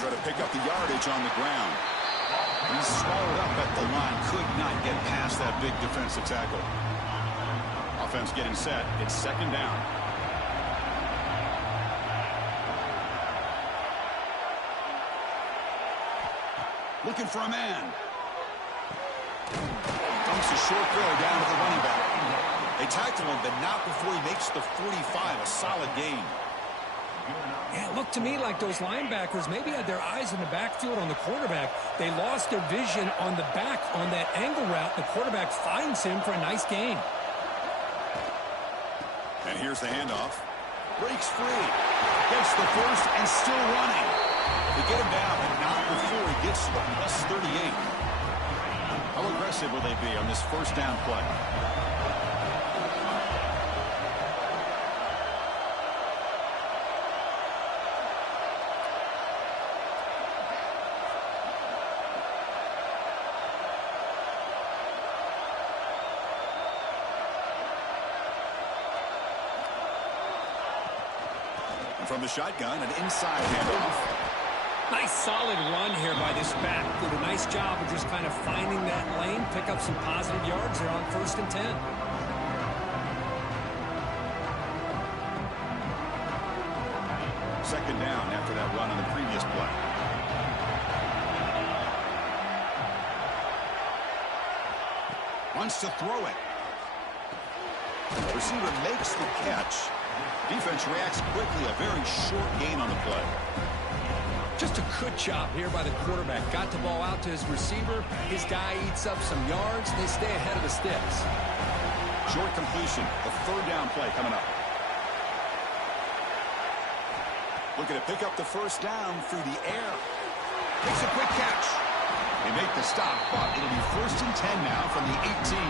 try to pick up the yardage on the ground. He's swallowed up at the line. Could not get past that big defensive tackle. Offense getting set. It's second down. Looking for a man. Dumps a short throw down to the running back. They tackle him, but not before he makes the 45. A solid gain. Yeah, it looked to me like those linebackers maybe had their eyes in the backfield on the quarterback. They lost their vision on the back on that angle route. The quarterback finds him for a nice gain. And here's the handoff. Breaks free. Gets the first and still running. They get him down, but not before he gets to the plus 38. How aggressive will they be on this first down play? From the shotgun, an inside handoff. Nice solid run here by this back. Did a nice job of just kind of finding that lane, pick up some positive yards there on 1st and 10. Second down after that run on the previous play. Wants to throw it. The receiver makes the catch. Defense reacts quickly. A very short gain on the play. Just a good job here by the quarterback. Got the ball out to his receiver. His guy eats up some yards. They stay ahead of the sticks. Short completion. The third down play coming up. Looking to pick up the first down through the air. Takes a quick catch. They make the stop, but it'll be 1st and 10 now from the 18.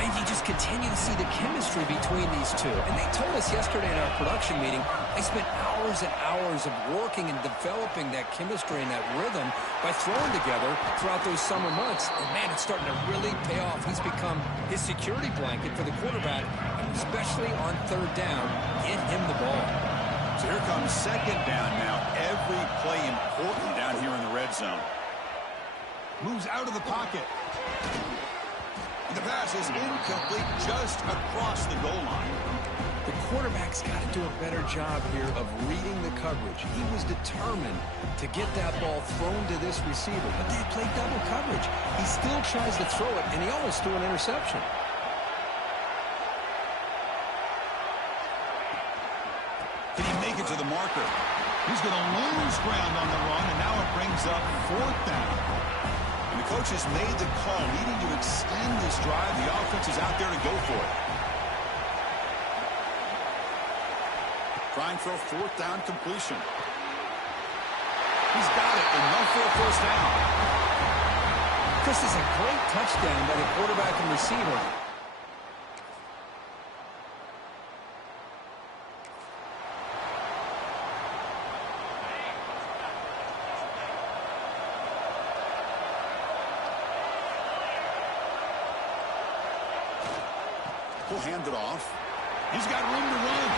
And you just continue to see the chemistry between these two. And they told us yesterday in our production meeting, they spent hours and hours of working and developing that chemistry and that rhythm by throwing together throughout those summer months. And, man, it's starting to really pay off. He's become his security blanket for the quarterback, and especially on 3rd down, get him the ball. So here comes second down now. Every play important down here in the red zone. Moves out of the pocket. The pass is incomplete just across the goal line. The quarterback's got to do a better job here of reading the coverage. He was determined to get that ball thrown to this receiver, but they played double coverage. He still tries to throw it, and he almost threw an interception. Can he make it to the marker? He's going to lose ground on the run, and now it brings up 4th down. And the coach has made the call, needing to extend this drive. The offense is out there to go for it. Trying for a 4th down completion. He's got it. Enough for a 1st down. This is a great touchdown by the quarterback and receiver. He'll hand it off. He's got room to run.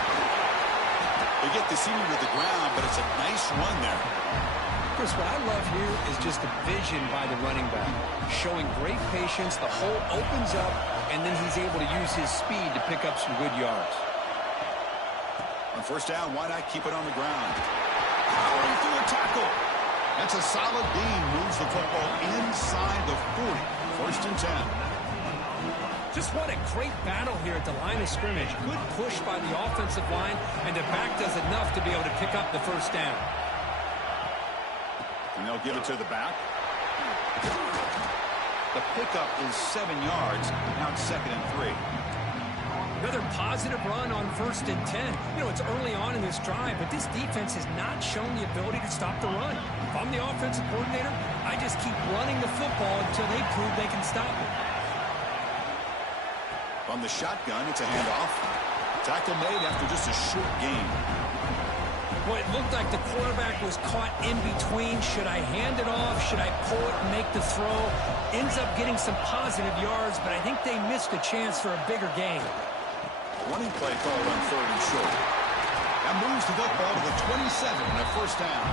They get the senior to the ground, but it's a nice run there. Chris, what I love here is just the vision by the running back. Showing great patience. The hole opens up, and then he's able to use his speed to pick up some good yards. On 1st down, why not keep it on the ground? Powering through a tackle. That's a solid gain. Moves the football inside the 40. 1st and 10. Just what a great battle here at the line of scrimmage. Good push by the offensive line, and the back does enough to be able to pick up the 1st down. And they'll give it to the back. The pickup is 7 yards. Now it's 2nd and 3. Another positive run on 1st and 10. You know, it's early on in this drive, but this defense has not shown the ability to stop the run. If I'm the offensive coordinator, I just keep running the football until they prove they can stop it. On the shotgun, it's a handoff. Tackle made after just a short gain. Well, it looked like the quarterback was caught in between. Should I hand it off? Should I pull it and make the throw? Ends up getting some positive yards, but I think they missed a chance for a bigger gain. Running play called on 3rd and short. That moves the football to the 27 and a 1st down.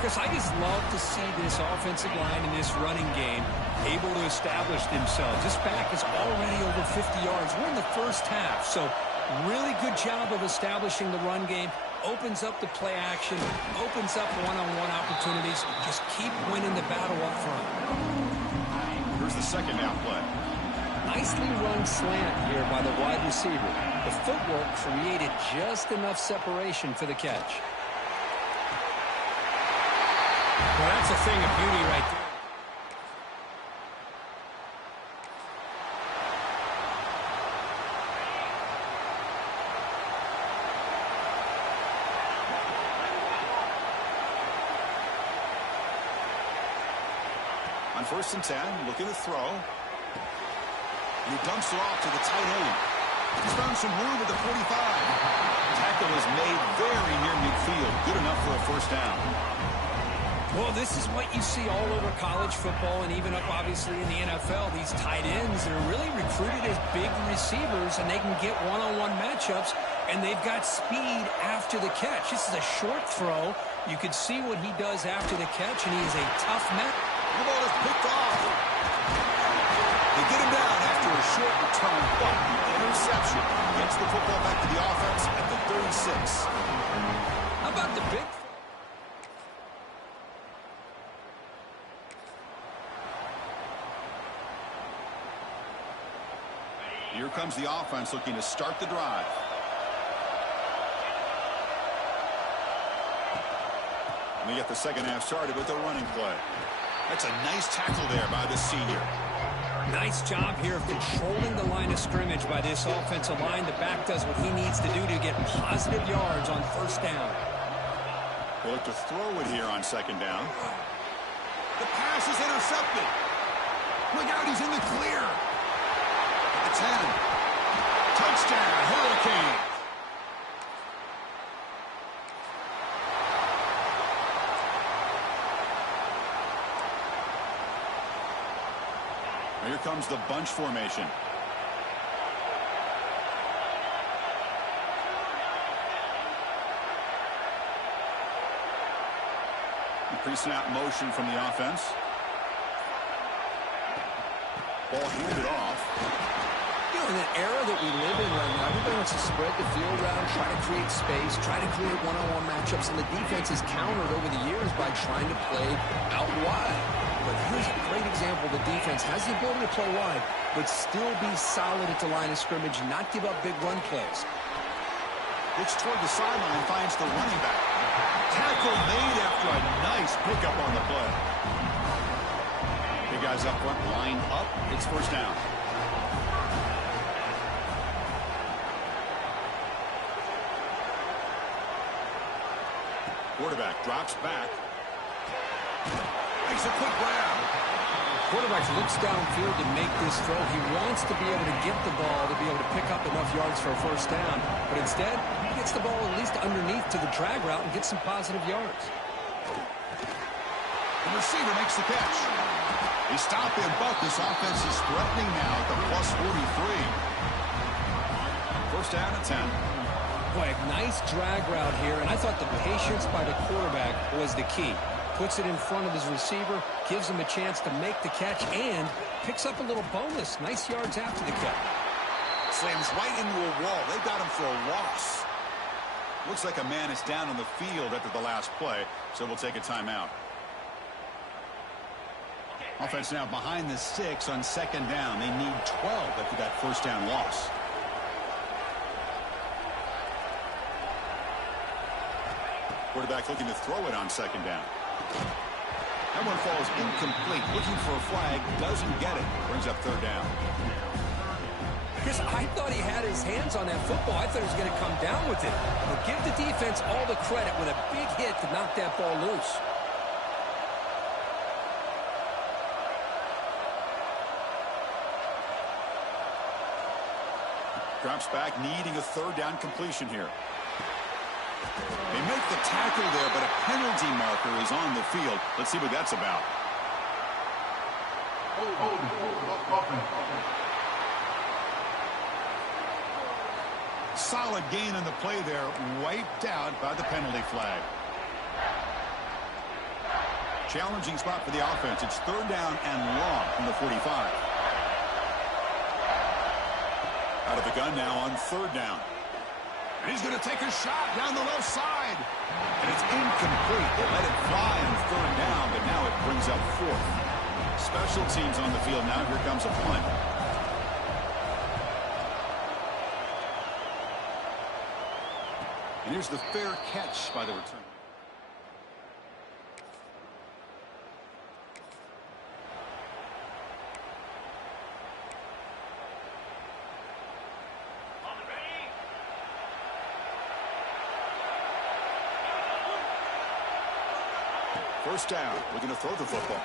Chris, I just love to see this offensive line in this running game able to establish themselves. This back is already over 50 yards. We're in the first half, so really good job of establishing the run game. Opens up the play action, opens up one-on-one opportunities. Just keep winning the battle up front. Here's the second down play. Nicely run slant here by the wide receiver. The footwork created just enough separation for the catch. Well, that's a thing of beauty right there. On 1st and 10, looking to throw. And he dumps it off to the tight end. He's found some room at the 45. Tackle is made very near midfield. Good enough for a first down. Well, this is what you see all over college football and even up, obviously, in the NFL. These tight ends that are really recruited as big receivers, and they can get one-on-one matchups, and they've got speed after the catch. This is a short throw. You can see what he does after the catch, and he is a tough man. The ball is picked off. They get him down after a short return, but the interception gets the football back to the offense at the 36. How about the big... Here comes the offense looking to start the drive. And they get the second half started with a running play. That's a nice tackle there by the senior. Nice job here of controlling the line of scrimmage by this offensive line. The back does what he needs to do to get positive yards on first down. They look to throw it here on second down. The pass is intercepted. Look out, he's in the clear. The 10. Touchdown, Hurricane. Here comes the bunch formation. The pre-snap motion from the offense. Ball handed off. You know, in the era that we live in right now, everybody wants to spread the field around, try to create space, try to create one-on-one matchups, and the defense is countered over the years by trying to play out wide. But here's a great example. The defense has the ability to play wide, but still be solid at the line of scrimmage and not give up big run plays. Looks toward the sideline, finds the running back. Tackle made after a nice pickup on the play. Big guys up front, line up. It's first down. Quarterback drops back. Makes a quick grab. Quarterback looks downfield to make this throw. He wants to be able to get the ball to be able to pick up enough yards for a first down. But instead, he gets the ball at least underneath to the drag route and gets some positive yards. The receiver makes the catch. They stop him, but this offense is threatening now at the plus 43. First down at 10. Boy, nice drag route here, and I thought the patience by the quarterback was the key. Puts it in front of his receiver, gives him a chance to make the catch, and picks up a little bonus. Nice yards after the catch. Slams right into a wall. They've got him for a loss. Looks like a man is down on the field after the last play, so we'll take a timeout. Offense now behind the 6 on second down. They need 12 after that first down loss. Quarterback looking to throw it on second down. That one falls incomplete. Looking for a flag. Doesn't get it. Brings up third down. Chris, I thought he had his hands on that football. I thought he was going to come down with it. But give the defense all the credit with a big hit to knock that ball loose. Drops back, needing a third down completion here. They make the tackle there, but a penalty marker is on the field. Let's see what that's about. Solid gain on the play there, wiped out by the penalty flag. Challenging spot for the offense. It's third down and long from the 45. Out of the gun now on third down. And he's going to take a shot down the left side. And it's incomplete. They let it fly on third down, but now it brings up fourth. Special teams on the field now. Here comes a punt. And here's the fair catch by the return. First down. We're going to throw the football.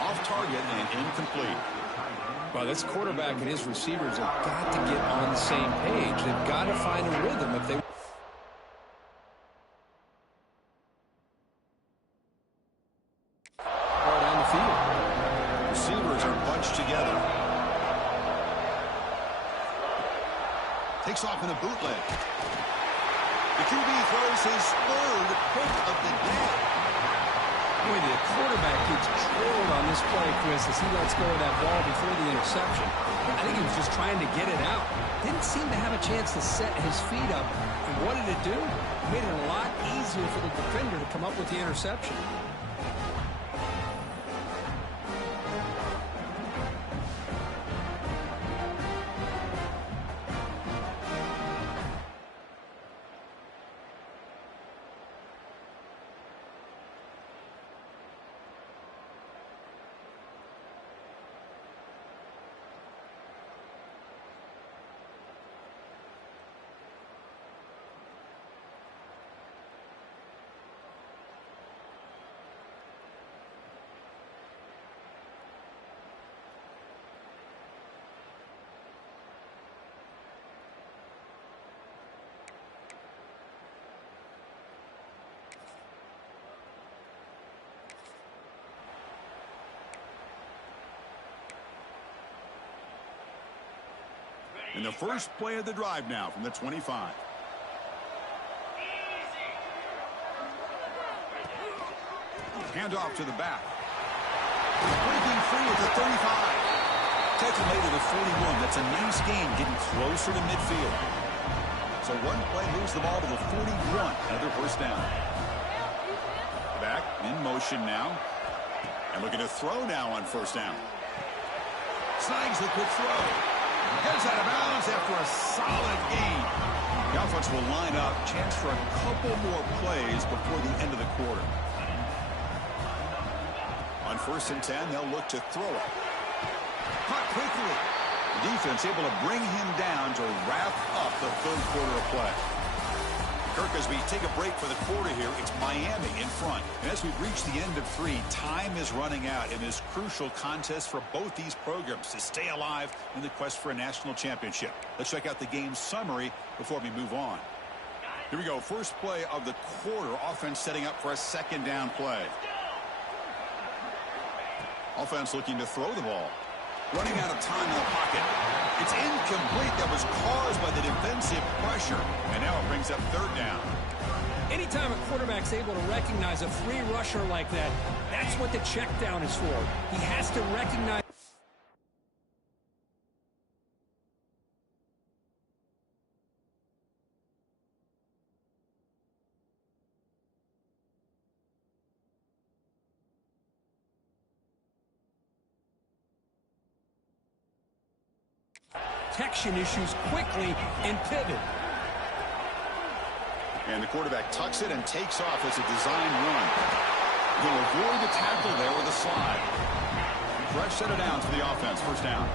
Off target and incomplete. Well, this quarterback and his receivers have got to get on the same page. They've got to find a rhythm if they... Far down the field. Receivers are bunched together. Takes off in a bootleg. The QB throws his third pick of the day. Boy, the quarterback gets drilled on this play, Chris, as he lets go of that ball before the interception. I think he was just trying to get it out. Didn't seem to have a chance to set his feet up. And what did it do? It made it a lot easier for the defender to come up with the interception. And the first play of the drive now from the 25. Handoff to the back. Breaking free at the 35. Taken late to the 41. That's a nice gain, getting closer to midfield. So one play moves the ball to the 41. Another first down. Back in motion now. And looking to throw now on first down. Snags the quick throw. Gets out of bounds after a solid gain. The offense will line up. Chance for a couple more plays before the end of the quarter. On 1st and 10, they'll look to throw it. Caught quickly. The defense able to bring him down to wrap up the third quarter of play. Kirk, as we take a break for the quarter here, it's Miami in front. And as we've reached the end of 3, time is running out in this crucial contest for both these programs to stay alive in the quest for a national championship. Let's check out the game summary before we move on. Here we go. First play of the quarter. Offense setting up for a second down play. Offense looking to throw the ball. Running out of time in the pocket. It's incomplete. That was caused by the defensive pressure. And now it brings up third down. Anytime a quarterback's able to recognize a free rusher like that, that's what the check down is for. He has to recognize. Protection issues quickly and pivot. And the quarterback tucks it and takes off as a design run. He'll avoid the tackle there with a slide. Fresh set of downs for the offense. First down.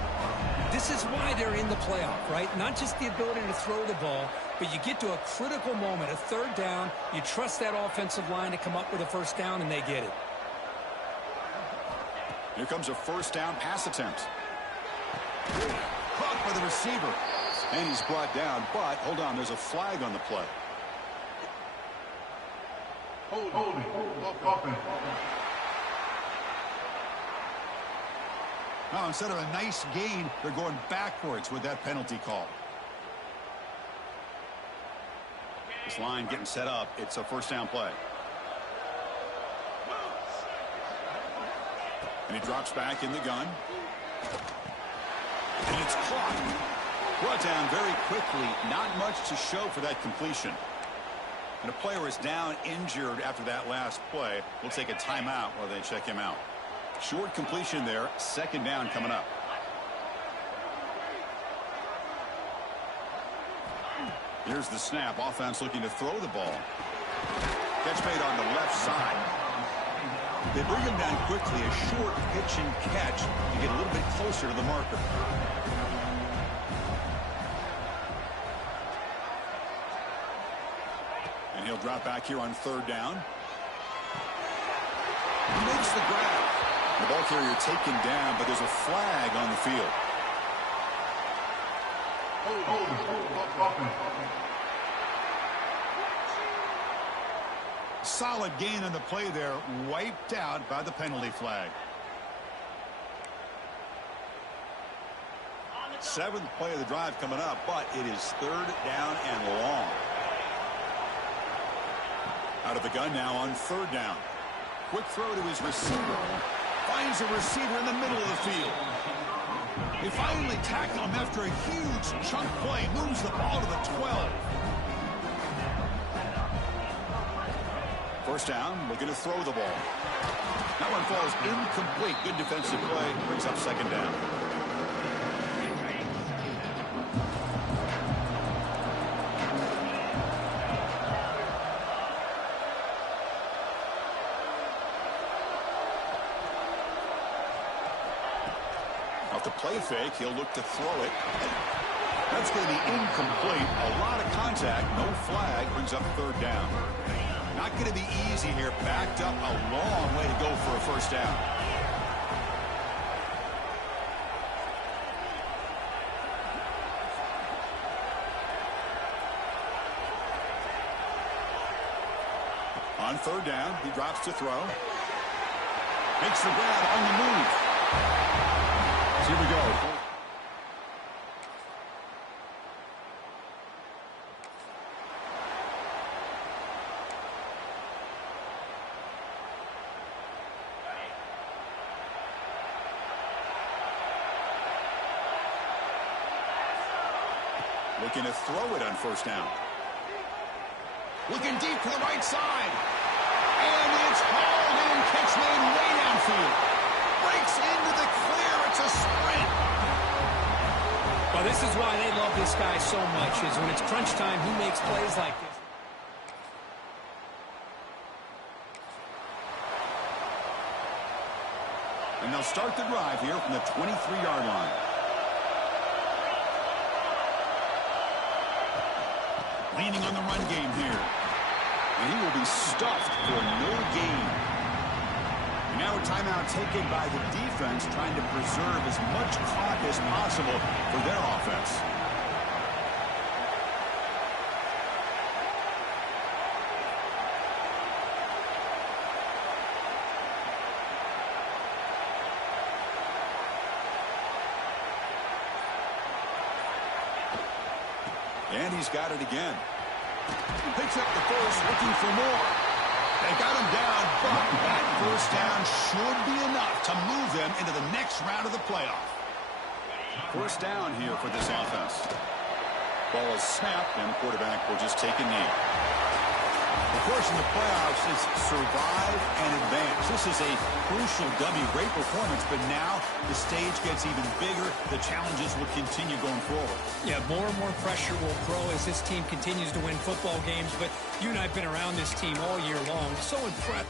This is why they're in the playoff, right? Not just the ability to throw the ball, but you get to a critical moment, a third down. You trust that offensive line to come up with a first down, and they get it. Here comes a first down pass attempt. Caught by the receiver. And he's brought down, but hold on, there's a flag on the play. Holding. Offense. Now, instead of a nice gain, they're going backwards with that penalty call. This line getting set up. It's a first down play. And he drops back in the gun. And it's caught. Brought down very quickly. Not much to show for that completion. And a player is down injured after that last play. We'll take a timeout while they check him out. Short completion there. Second down coming up. Here's the snap. Offense looking to throw the ball. Catch made on the left side. They bring him down quickly. A short pitch and catch to get a little bit closer to the marker. And he'll drop back here on third down. He makes the grab. The ball carrier taken down, but there's a flag on the field. Solid gain on the play there, wiped out by the penalty flag. Seventh play of the drive coming up, but it is third down and long. Out of the gun now on third down. Quick throw to his receiver. Finds a receiver in the middle of the field. They finally tackle him after a huge chunk play. Moves the ball to the 12. First down, looking to throw the ball. That one falls incomplete. Good defensive play. Brings up second down. Off the play fake, he'll look to throw it. That's going to be incomplete. A lot of contact. No flag. Brings up third down. Not going to be easy here. Backed up a long way to go for a first down. On third down, he drops to throw. Makes the grab on the move. Here we go. Looking to throw it on first down. Looking deep to the right side. And it's hauled in. Catch made way downfield. Breaks into the clear. It's a sprint. Well, this is why they love this guy so much, is when it's crunch time, he makes plays like this. And they'll start the drive here from the 23-yard line. Leaning on the run game here. And he will be stuffed for no gain. And now a timeout taken by the defense, trying to preserve as much clock as possible for their offense. And he's got it again. Picks up the first, looking for more. They got him down, but that first down should be enough to move them into the next round of the playoff. First down here for this offense. Ball is snapped, and the quarterback will just take a knee. Of course, in the playoffs, it's survive and advance. This is a crucial W. Great performance, but now the stage gets even bigger. The challenges will continue going forward. Yeah, more and more pressure will grow as this team continues to win football games. But you and I have been around this team all year long. So impressed.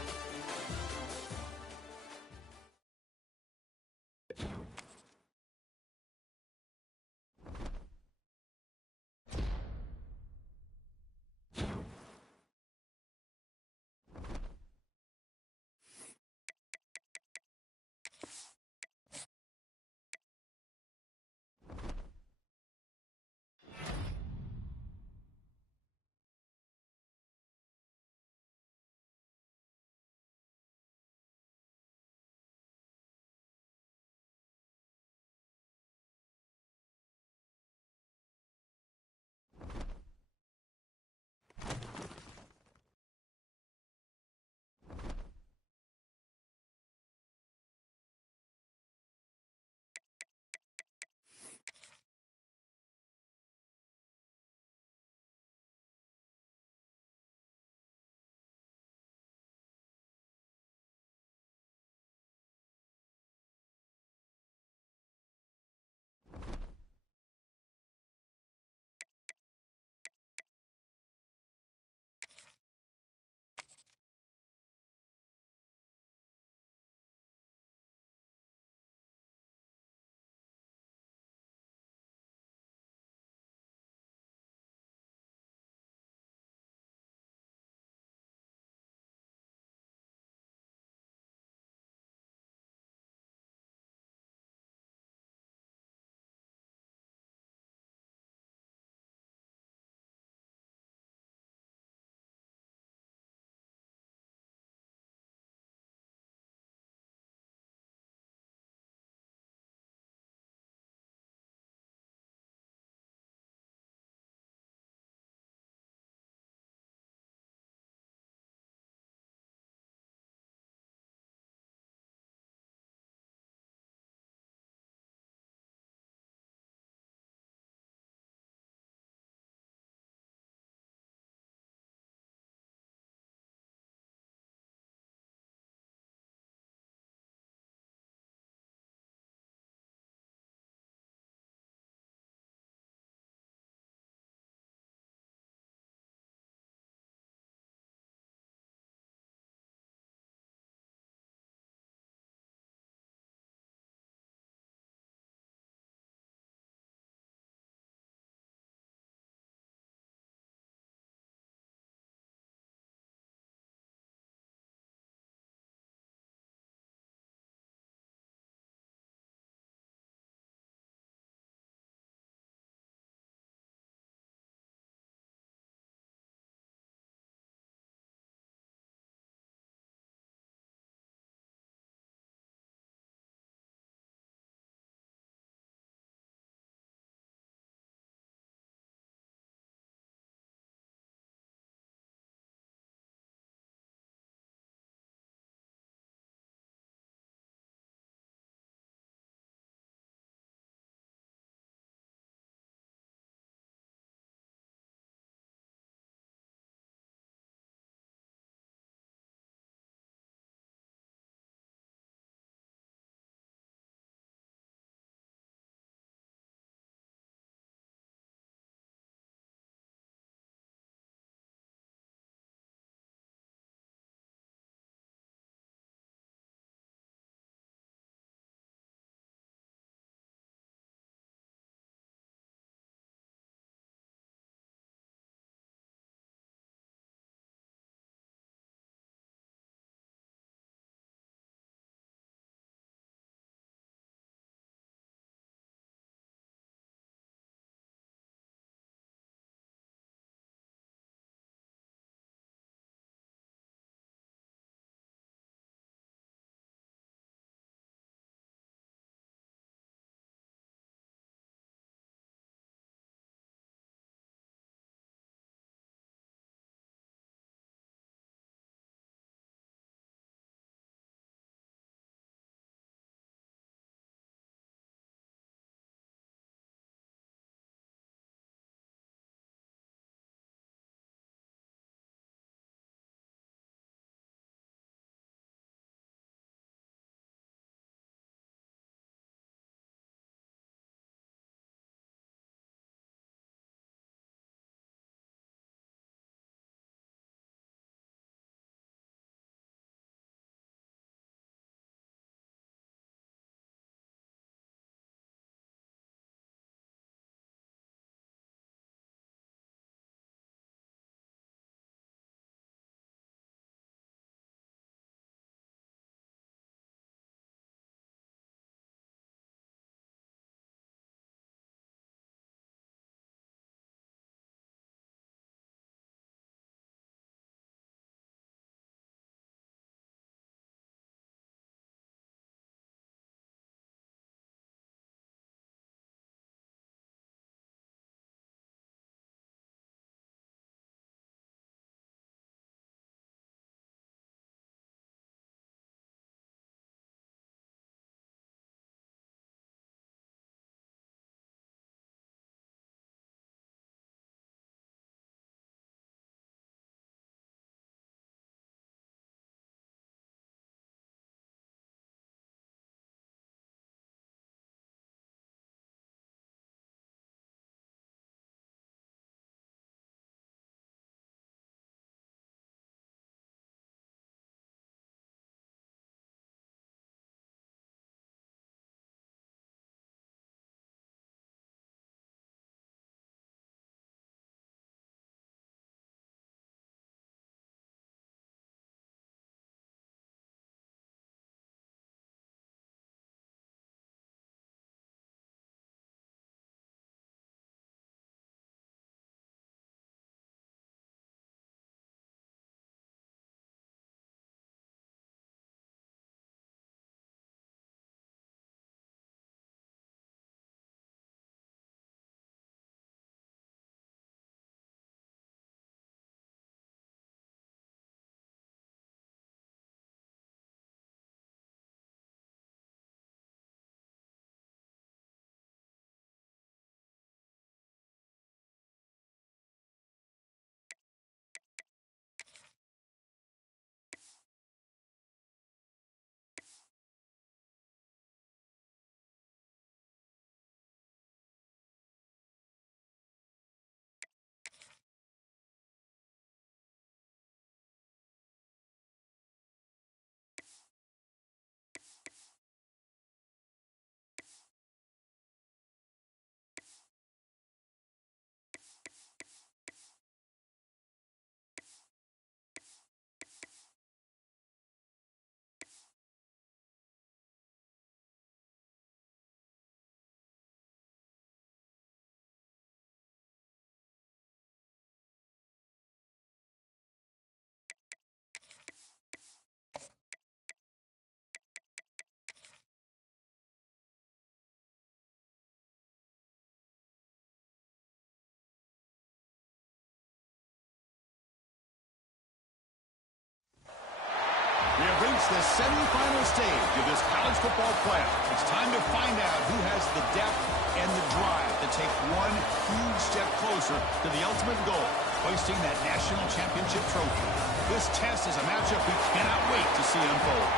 It's the semifinal stage of this college football playoff. It's time to find out who has the depth and the drive to take one huge step closer to the ultimate goal, hoisting that national championship trophy. This test is a matchup we cannot wait to see unfold.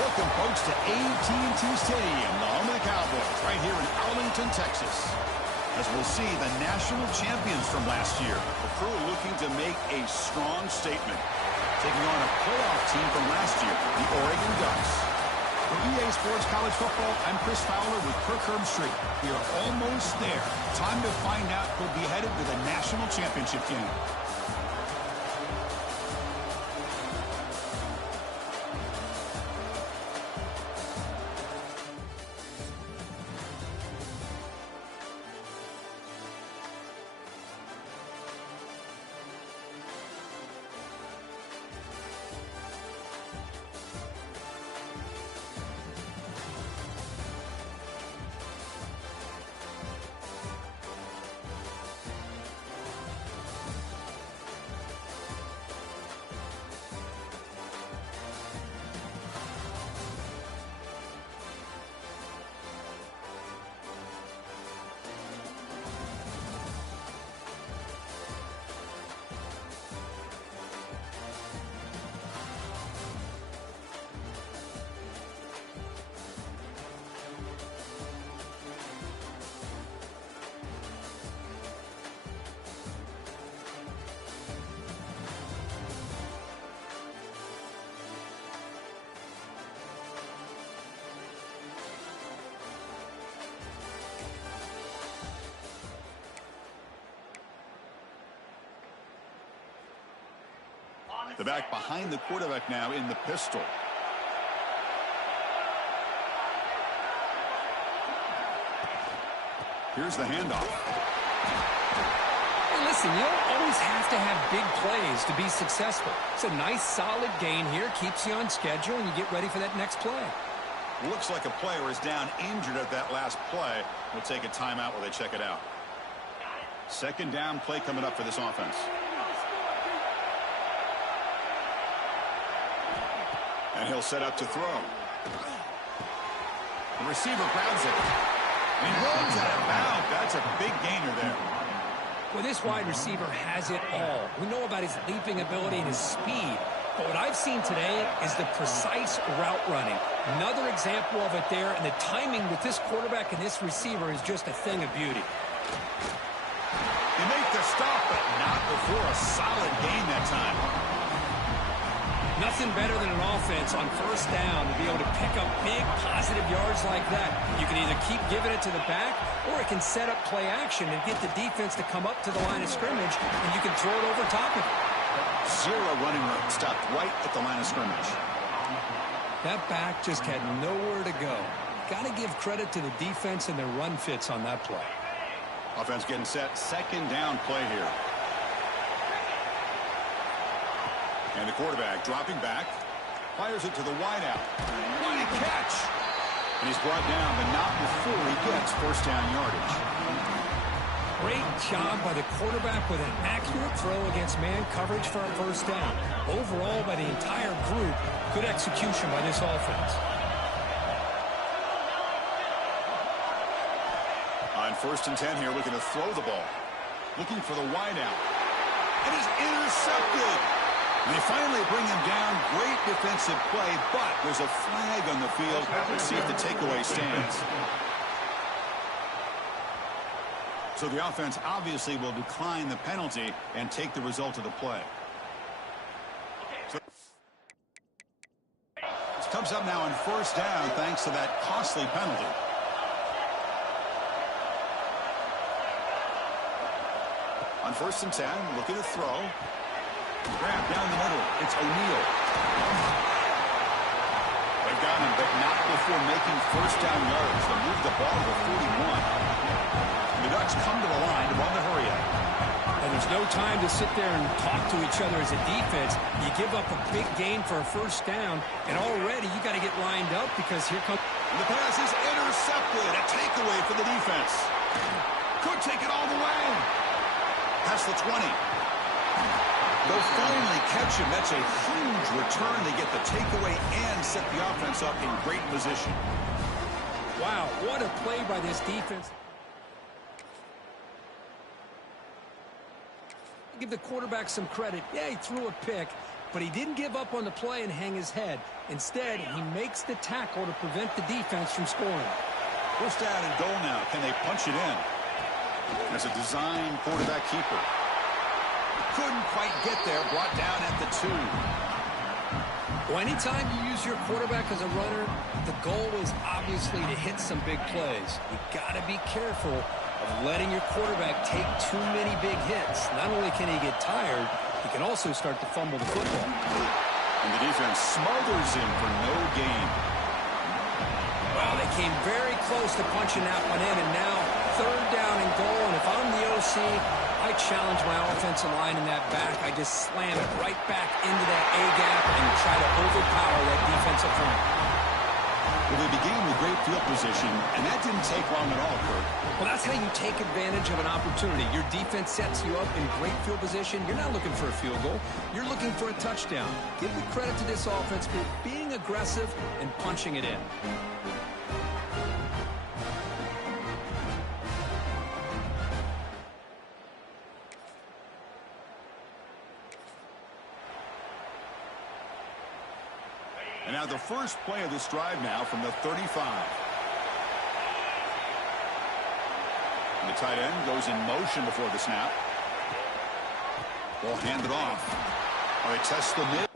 Welcome, folks, to AT&T Stadium, the home of the Cowboys, right here in Arlington, Texas. As we'll see the national champions from last year, a crew looking to make a strong statement, taking on a playoff team from last year, the Oregon Ducks. For EA Sports College Football, I'm Chris Fowler with Kirk Herbstreit. We are almost there. Time to find out who'll be headed to the national championship game. The back behind the quarterback now in the pistol. Here's the handoff. Hey, listen, you don't always have to have big plays to be successful. It's a nice, solid gain here. Keeps you on schedule, and you get ready for that next play. Looks like a player is down injured at that last play. We'll take a timeout while they check it out. Second down play coming up for this offense. And he'll set up to throw. The receiver grabs it. And he rolls out of bounds. That's a big gainer there. Well, this wide receiver has it all. We know about his leaping ability and his speed. But what I've seen today is the precise route running. Another example of it there. And the timing with this quarterback and this receiver is just a thing of beauty. They make the stop, but not before a solid gain that time. Nothing better than an offense on first down to be able to pick up big positive yards like that. You can either keep giving it to the back, or it can set up play action and get the defense to come up to the line of scrimmage, and you can throw it over top of it. Zero running room, stopped right at the line of scrimmage. That back just had nowhere to go. Got to give credit to the defense and their run fits on that play. Offense getting set, second down play here. And the quarterback dropping back, fires it to the wideout. What a catch! And he's brought down, but not before he gets first down yardage. Great job by the quarterback with an accurate throw against man coverage for a first down. Overall, by the entire group, good execution by this offense. On 1st and 10 here, looking to throw the ball. Looking for the wideout. It is intercepted! And they finally bring him down. Great defensive play, but there's a flag on the field. Let's see if the takeaway stands. So the offense obviously will decline the penalty and take the result of the play. So this comes up now on first down thanks to that costly penalty. On 1st and 10, looking to throw. Grab down the middle. It's O'Neal. They've got him, but not before making first down yards. They move the ball to the 41. The Ducks come to the line to run the hurry up. And there's no time to sit there and talk to each other as a defense. You give up a big gain for a first down, and already you got to get lined up because here comes... And the pass is intercepted. A takeaway for the defense. Could take it all the way. Past the 20. They'll finally catch him. That's a huge return. They get the takeaway and set the offense up in great position. Wow, what a play by this defense. Give the quarterback some credit. Yeah, he threw a pick, but he didn't give up on the play and hang his head. Instead, he makes the tackle to prevent the defense from scoring. First down and goal now. Can they punch it in? As a design quarterback keeper. Couldn't quite get there. Brought down at the 2. Well, anytime you use your quarterback as a runner, the goal is obviously to hit some big plays. You got to be careful of letting your quarterback take too many big hits. Not only can he get tired, he can also start to fumble the football. And the defense smothers him for no gain. Well, they came very close to punching that one in, and now third down and goal. And if I'm the OC, I challenge my offensive line in that back. I just slam it right back into that A-gap and try to overpower that defensive front. Well, they began with great field position, and that didn't take long at all, Kurt. Well, that's how you take advantage of an opportunity. Your defense sets you up in great field position. You're not looking for a field goal. You're looking for a touchdown. Give the credit to this offense for being aggressive and punching it in. And now the first play of this drive now from the 35. And the tight end goes in motion before the snap. Ball handed off. All right, test the mid.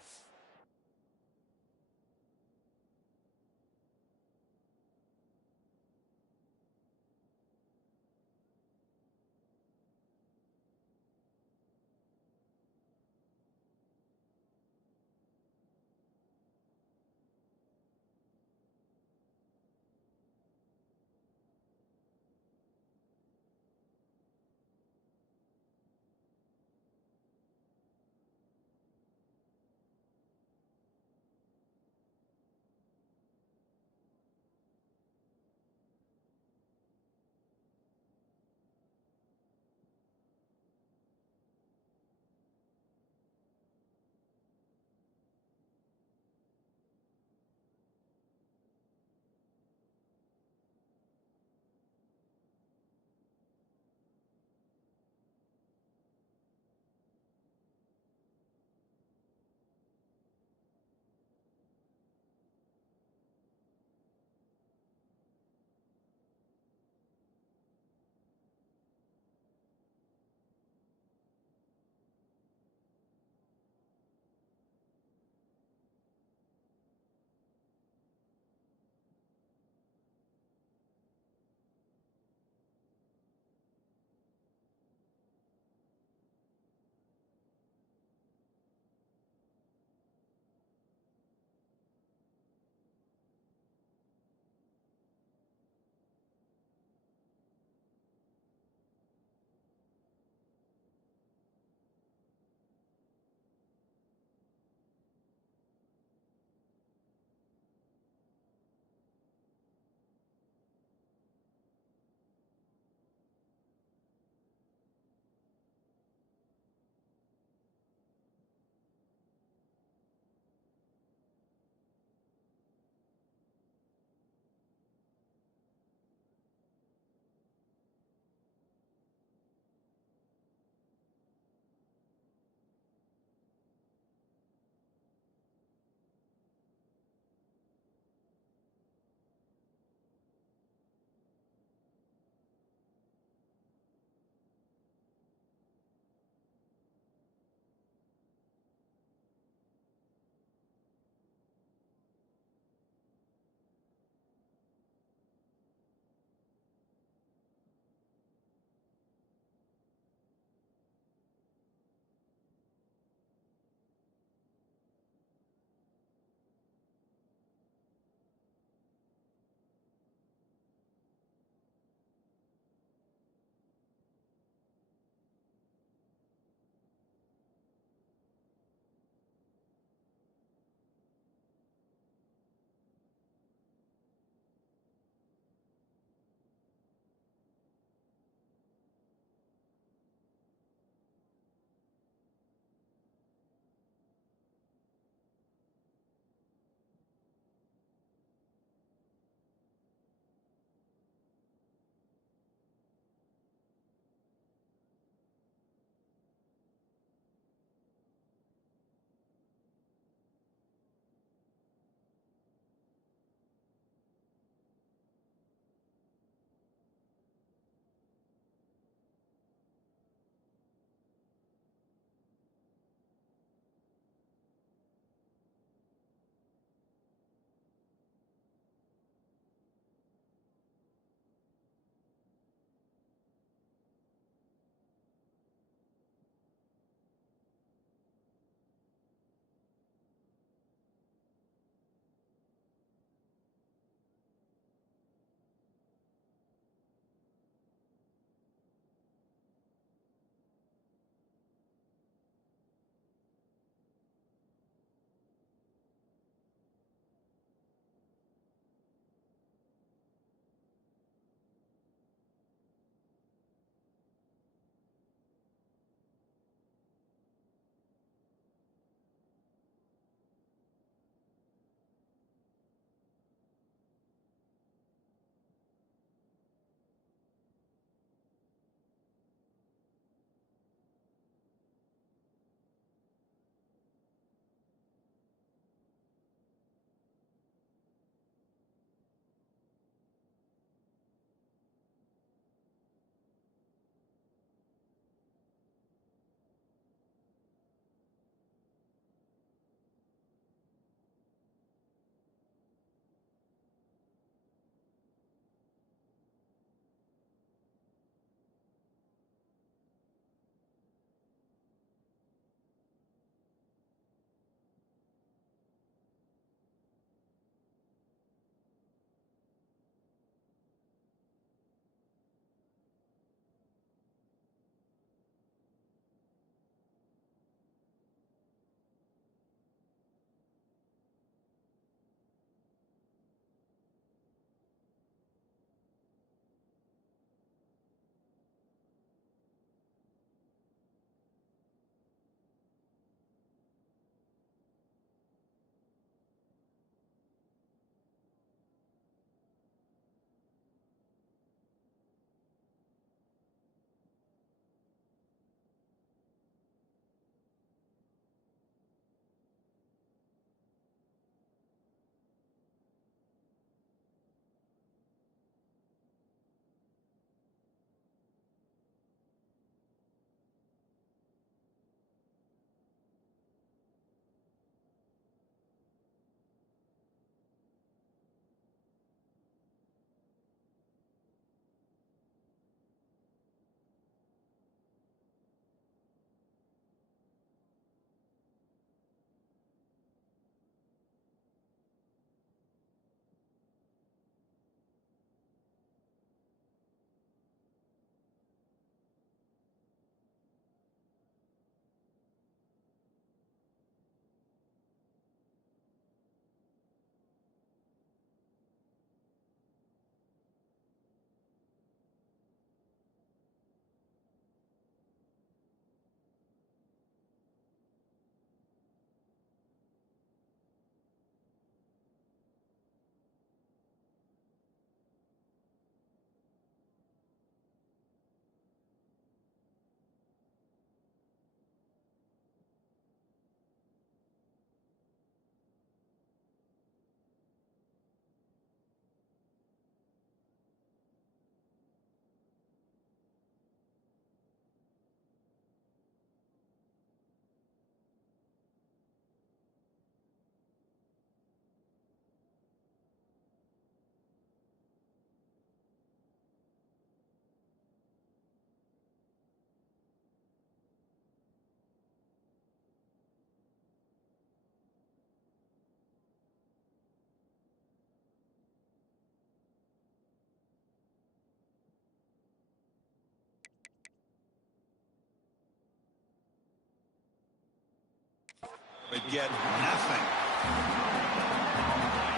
but get nothing.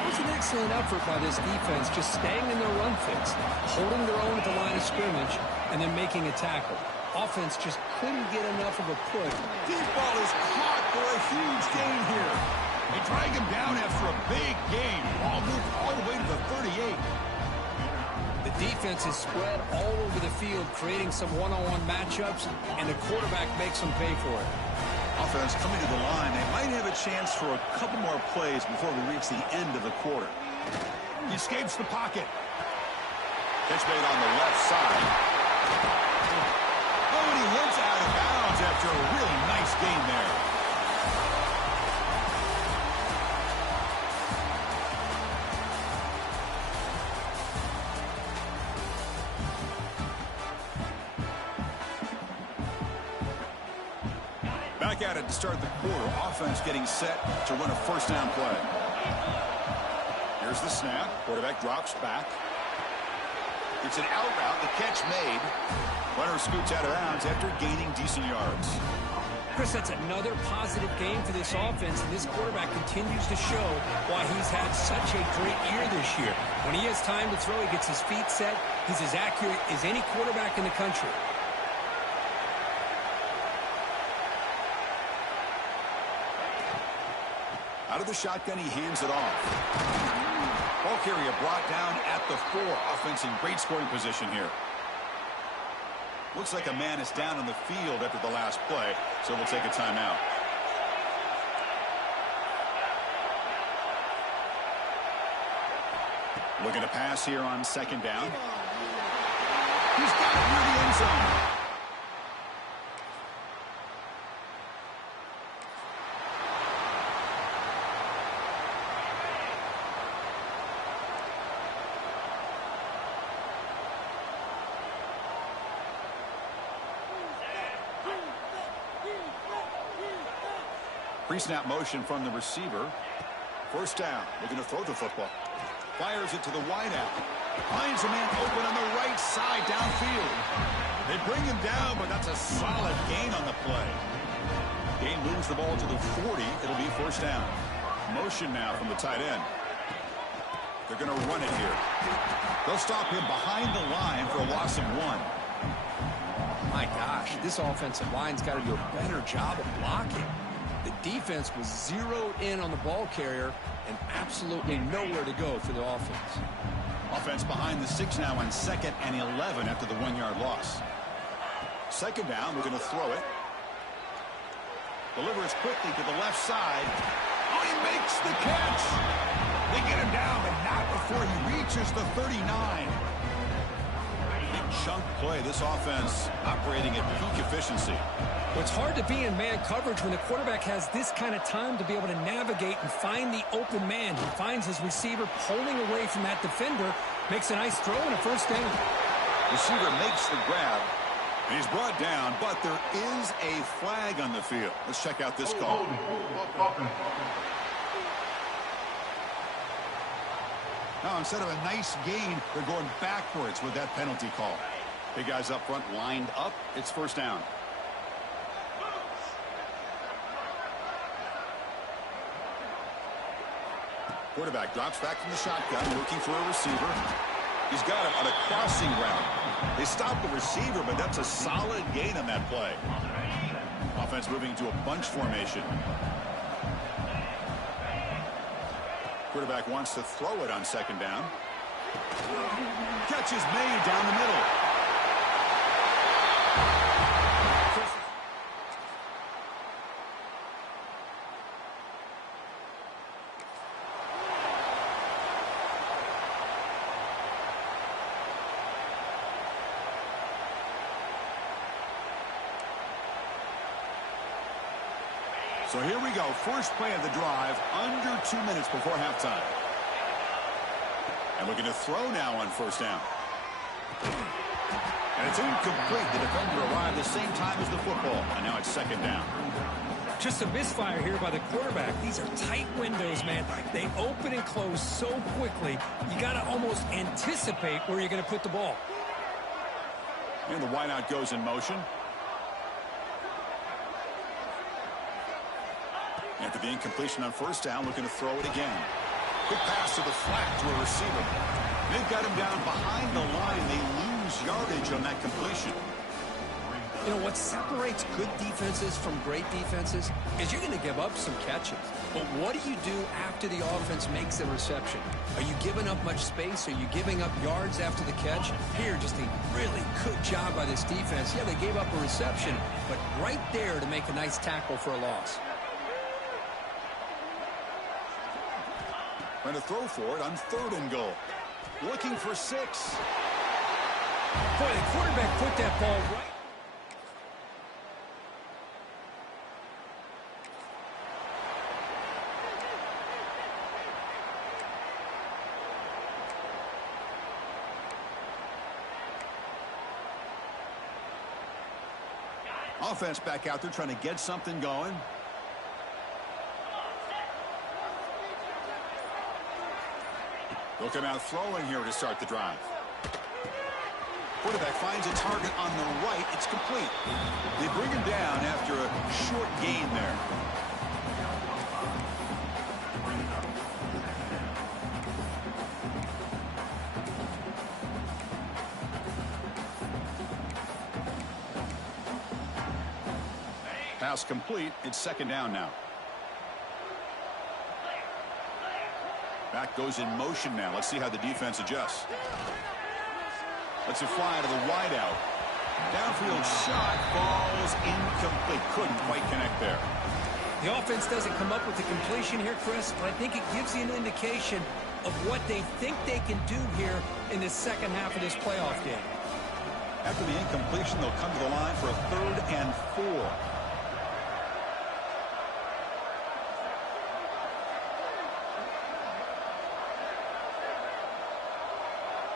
It was an excellent effort by this defense, just staying in their run fix, holding their own at the line of scrimmage, and then making a tackle. Offense just couldn't get enough of a push. Deep ball is caught for a huge gain here. They drag him down after a big gain. Ball moved all the way to the 38. The defense is spread all over the field, creating some one-on-one matchups, and the quarterback makes them pay for it. Offense coming to the line. They might have a chance for a couple more plays before we reach the end of the quarter. He escapes the pocket. Catch made on the left side. Oh, and he hits out of bounds after a really nice gain there. Back at it to start the quarter. Offense getting set to run a first down play. Here's the snap. Quarterback drops back. It's an out route. The catch made. Runner scoots out of bounds after gaining decent yards. Chris, that's another positive game for this offense, and this quarterback continues to show why he's had such a great year this year. When he has time to throw, he gets his feet set. He's as accurate as any quarterback in the country. Out of the shotgun, he hands it off. Ball carrier brought down at the 4. Offense in great scoring position here. Looks like a man is down on the field after the last play, so we'll take a timeout. Looking to pass here on second down. He's got it near the end zone. Pre-snap motion from the receiver. First down. Looking to throw the football. Fires it to the wideout. Finds a man open on the right side downfield. They bring him down, but that's a solid gain on the play. Gain moves the ball to the 40. It'll be first down. Motion now from the tight end. They're going to run it here. They'll stop him behind the line for a loss of 1. My gosh, this offensive line's got to do a better job of blocking. The defense was zeroed in on the ball carrier and absolutely nowhere to go for the offense. Offense behind the 6 now on 2nd and 11 after the 1-yard loss. Second down, we're going to throw it. Delivers quickly to the left side. Oh, he makes the catch. They get him down, but not before he reaches the 39. Big chunk play. This offense operating at peak efficiency. Well, it's hard to be in man coverage when the quarterback has this kind of time to be able to navigate and find the open man. He finds his receiver pulling away from that defender, makes a nice throw and a first down. Receiver makes the grab. And he's brought down, but there is a flag on the field. Let's check out this call. Now, instead of a nice gain, they're going backwards with that penalty call. Big guys up front lined up. It's first down. Quarterback drops back from the shotgun, looking for a receiver. He's got him on a crossing route. They stop the receiver, but that's a solid gain on that play. Offense moving to a bunch formation. Quarterback wants to throw it on second down. Catch is made down the middle. So here we go. First play of the drive, under 2 minutes before halftime. And looking to throw now on first down. And it's incomplete. The defender arrived the same time as the football. And now it's second down. Just a misfire here by the quarterback. These are tight windows, man. They open and close so quickly. You got to almost anticipate where you're going to put the ball. And the wideout goes in motion. After the incompletion on first down, looking to throw it again. Quick pass to the flat to a receiver. They've got him down behind the line. They lose yardage on that completion. You know, what separates good defenses from great defenses is you're going to give up some catches. But what do you do after the offense makes a reception? Are you giving up much space? Are you giving up yards after the catch? Here, just a really good job by this defense. Yeah, they gave up a reception, but right there to make a nice tackle for a loss. Trying to throw for it on 3rd and goal. Looking for 6. Boy, the quarterback put that ball right. Offense back out there trying to get something going. They'll come out throwing here to start the drive. Quarterback finds a target on the right. It's complete. They bring him down after a short gain there. Pass complete. It's 2nd down now. Back goes in motion now. Let's see how the defense adjusts. Let's it fly to the wideout. Downfield shot falls incomplete. Couldn't quite connect there. The offense doesn't come up with the completion here, Chris, but I think it gives you an indication of what they think they can do here in the second half of this playoff game. After the incompletion, they'll come to the line for a 3rd and 4.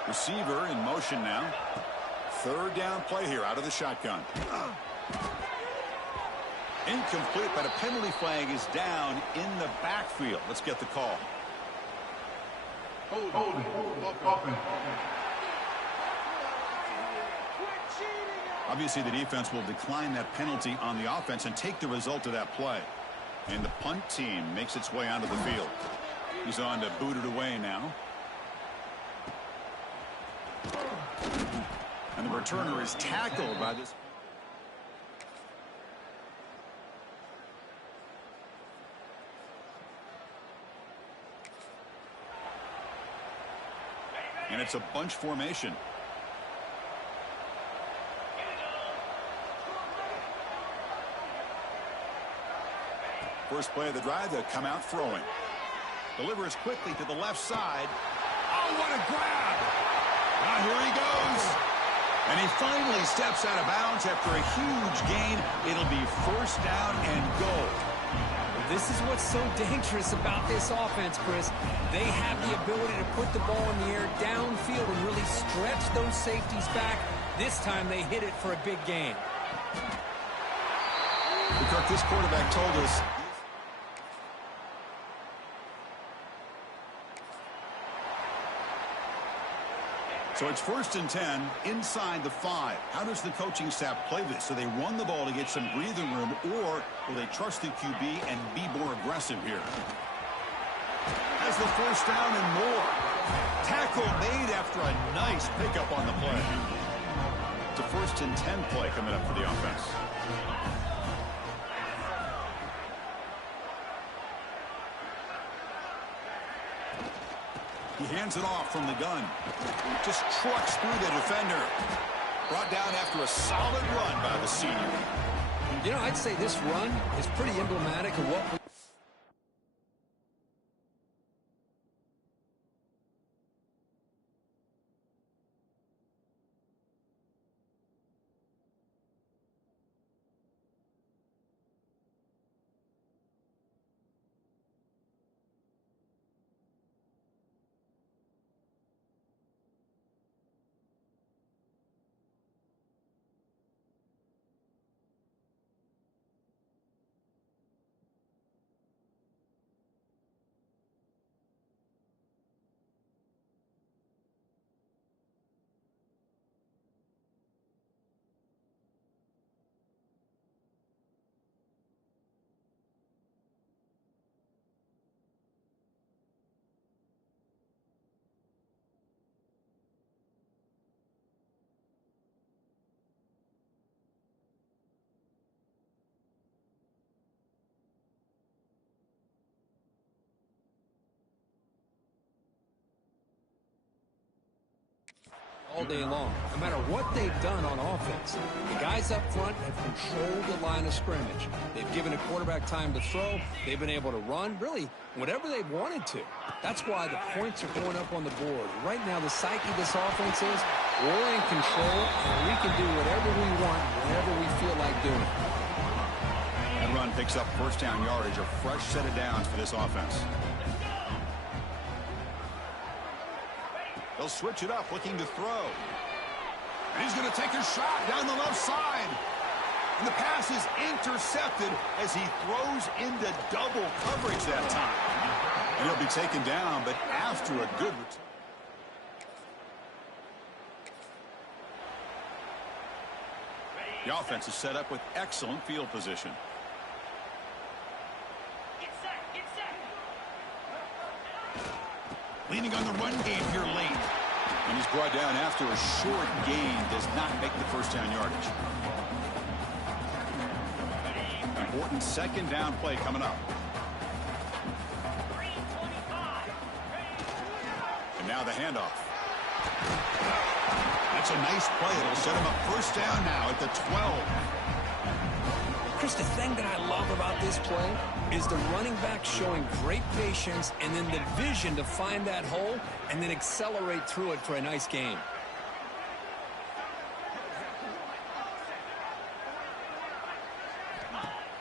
Receiver in motion now. 3rd down play here out of the shotgun. Incomplete, but a penalty flag is down in the backfield. Let's get the call. Holding. Offense. Obviously, the defense will decline that penalty on the offense and take the result of that play. And the punt team makes its way onto the field. He's on to boot it away now. And the returner is tackled by this. And it's a bunch formation. First play of the drive, they'll come out throwing. Delivers quickly to the left side. Oh, what a grab! Now here he goes. And he finally steps out of bounds after a huge gain. It'll be 1st down and goal. This is what's so dangerous about this offense, Chris. They have the ability to put the ball in the air downfield and really stretch those safeties back. This time they hit it for a big gain. Kirk, this quarterback told us. So it's 1st and 10 inside the 5. How does the coaching staff play this? So they run the ball to get some breathing room, or will they trust the QB and be more aggressive here? Has the 1st down and more. Tackle made after a nice pickup on the play. It's a 1st and 10 play coming up for the offense. He hands it off from the gun. Just trucks through the defender. Brought down after a solid run by the senior. You know, I'd say this run is pretty emblematic of what we all day long, no matter what they've done on offense. The guys up front have controlled the line of scrimmage. They've given a quarterback time to throw. They've been able to run, really, whatever they've wanted to. That's why the points are going up on the board. Right now, the psyche of this offense is we're in control, and we can do whatever we want whenever we feel like doing it. That run picks up first down yardage, a fresh set of downs for this offense. They'll switch it up, looking to throw. And he's going to take a shot down the left side. And the pass is intercepted as he throws into double coverage that time. And he'll be taken down, but after a good return. The offense is set up with excellent field position. Leaning on the run game here late. And he's brought down after a short gain. Does not make the first down yardage. Important second down play coming up. And now the handoff. That's a nice play. It'll set him up first down now at the 12. Chris, the thing that I love about this play is the running back showing great patience and then the vision to find that hole and then accelerate through it for a nice gain.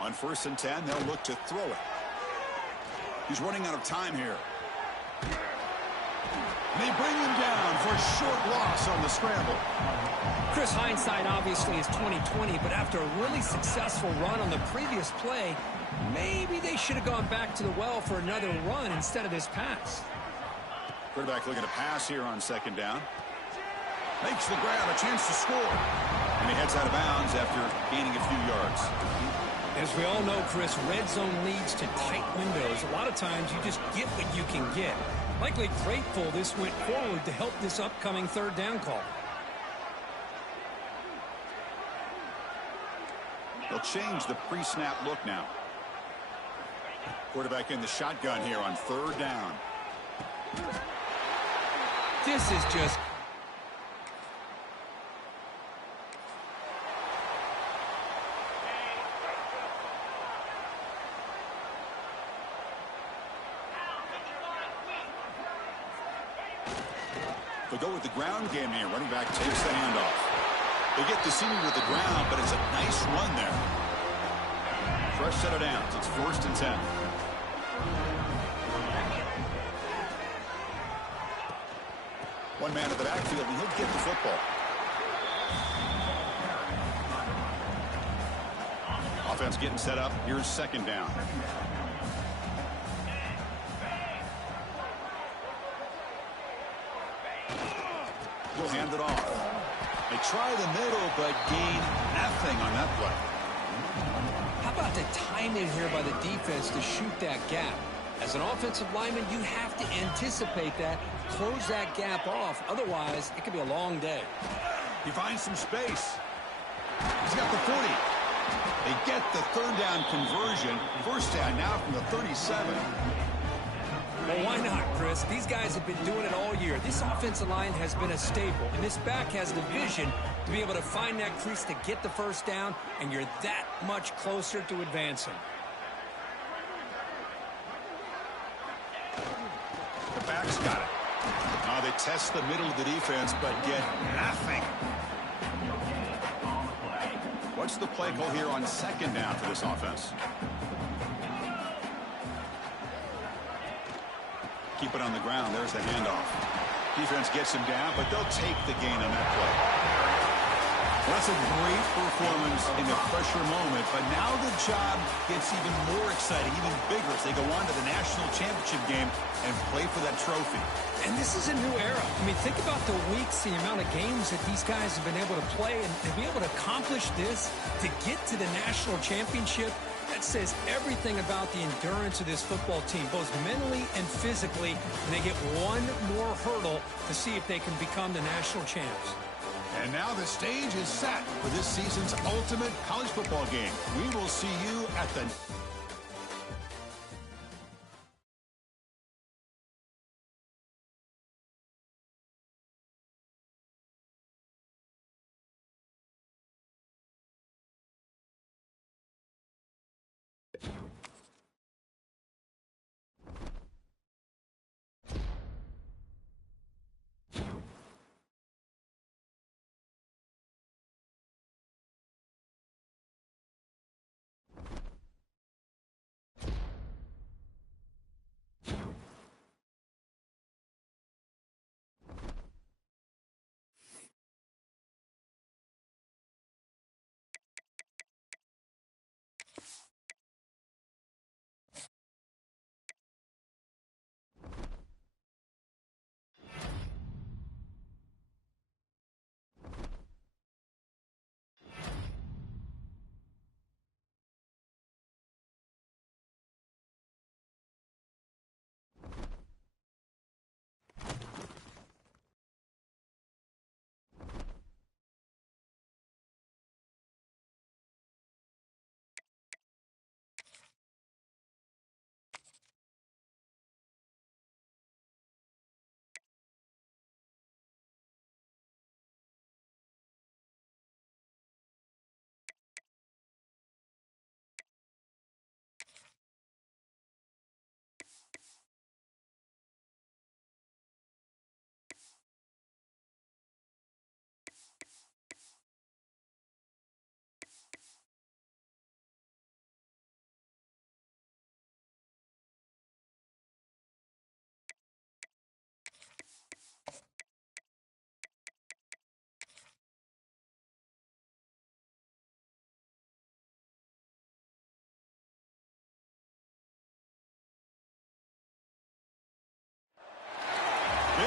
On 1st and 10, they'll look to throw it. He's running out of time here. And they bring him down for a short loss on the scramble. Chris, hindsight obviously is 20/20, but after a really successful run on the previous play, maybe they should have gone back to the well for another run instead of this pass. Quarterback looking to pass here on 2nd down. Makes the grab, a chance to score. And he heads out of bounds after gaining a few yards. As we all know, Chris, red zone leads to tight windows. A lot of times you just get what you can get. Likely grateful this went forward to help this upcoming 3rd down call. They'll change the pre-snap look now. Quarterback in the shotgun here on 3rd down. This is just... They'll go with the ground game here. Running back takes the handoff. They get the senior to the ground, but it's a nice run there. Fresh set of downs. It's 1st and 10. One man at the backfield, and he'll get the football. Offense getting set up. Here's 2nd down. He'll hand it off. They try the middle, but gain nothing on that play. How about the timing here by the defense to shoot that gap? As an offensive lineman, you have to anticipate that, close that gap off. Otherwise, it could be a long day. He finds some space. He's got the 40. They get the 3rd down conversion. First down now from the 37. Well, why not, Chris? These guys have been doing it all year. This offensive line has been a staple, and this back has the vision to be able to find that crease to get the first down, and you're that much closer to advancing. The back's got it. Now they test the middle of the defense, but get nothing. What's the play call here on 2nd down for this offense? Keep it on the ground. There's the handoff. Defense gets him down, but they'll take the gain on that play. Well, that's a great performance in a pressure moment, but now the job gets even more exciting, even bigger as they go on to the national championship game and play for that trophy. And this is a new era. I mean, think about the weeks, the amount of games that these guys have been able to play, and to be able to accomplish this, to get to the national championship. That says everything about the endurance of this football team, both mentally and physically. And they get one more hurdle to see if they can become the national champs. And now the stage is set for this season's ultimate college football game. We will see you at the...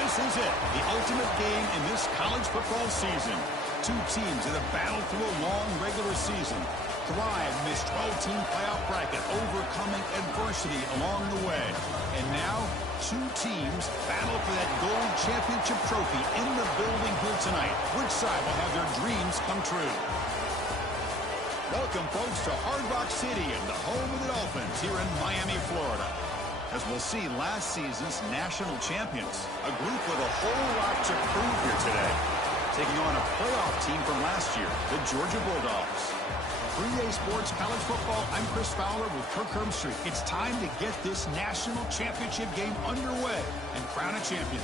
This is it, the ultimate game in this college football season. Two teams that have battled through a long regular season, thrived in this 12-team playoff bracket, overcoming adversity along the way. And now, two teams battle for that gold championship trophy in the building here tonight. Which side will have their dreams come true? Welcome, folks, to Hard Rock City and the home of the Dolphins here in Miami, Florida. As we'll see, last season's national champions, a group with a whole lot to prove here today, taking on a playoff team from last year, the Georgia Bulldogs. 3-Day Sports College Football, I'm Chris Fowler with Kirk Herbstreit. It's time to get this national championship game underway and crown a champion.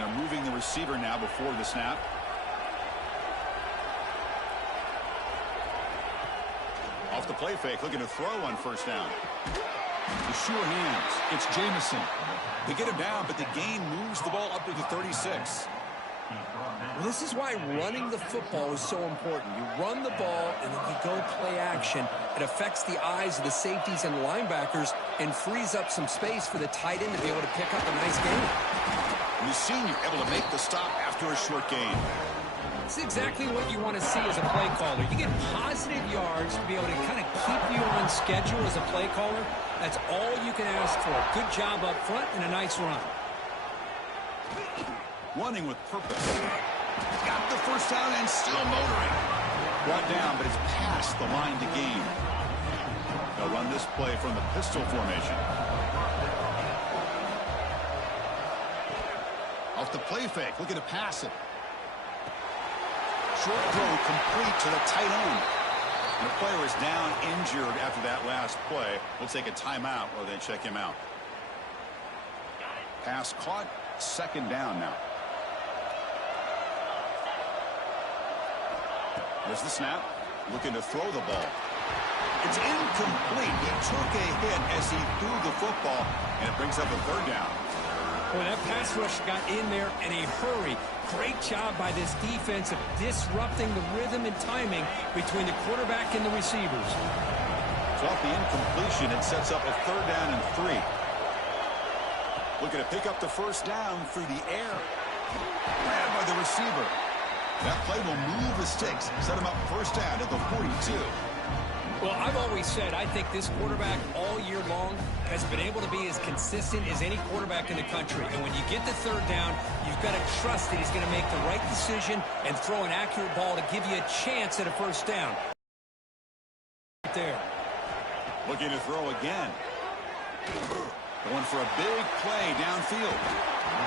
And they're moving the receiver now before the snap. Off the play fake, looking to throw on first down. The sure hands. It's Jamison. They get him down, but the gain moves the ball up to the 36. Well, this is why running the football is so important. You run the ball, and then you go play action. It affects the eyes of the safeties and linebackers and frees up some space for the tight end to be able to pick up a nice gain. And the senior able to make the stop after a short gain. It's exactly what you want to see as a play caller. You get positive yards to be able to kind of keep you on schedule as a play caller. That's all you can ask for. Good job up front and a nice run. Running with purpose. Got the first down and still motoring. Brought down, but it's past the line to gain. They'll run this play from the pistol formation. Off the play fake, looking to pass it. Short throw complete to the tight end. And the player is down injured after that last play. We'll take a timeout while they check him out. Pass caught, second down now. There's the snap, looking to throw the ball. It's incomplete. He took a hit as he threw the football, and it brings up a third down. Well, that pass rush got in there in a hurry. Great job by this defense of disrupting the rhythm and timing between the quarterback and the receivers. So off the incompletion, it sets up a third down and 3. Looking to pick up the first down through the air. Grabbed by the receiver. That play will move the sticks, set him up first down at the 42. Well, I've always said I think this quarterback all year long has been able to be as consistent as any quarterback in the country. And when you get the third down, you've got to trust that he's going to make the right decision and throw an accurate ball to give you a chance at a first down. Right there. Looking to throw again. Going for a big play downfield.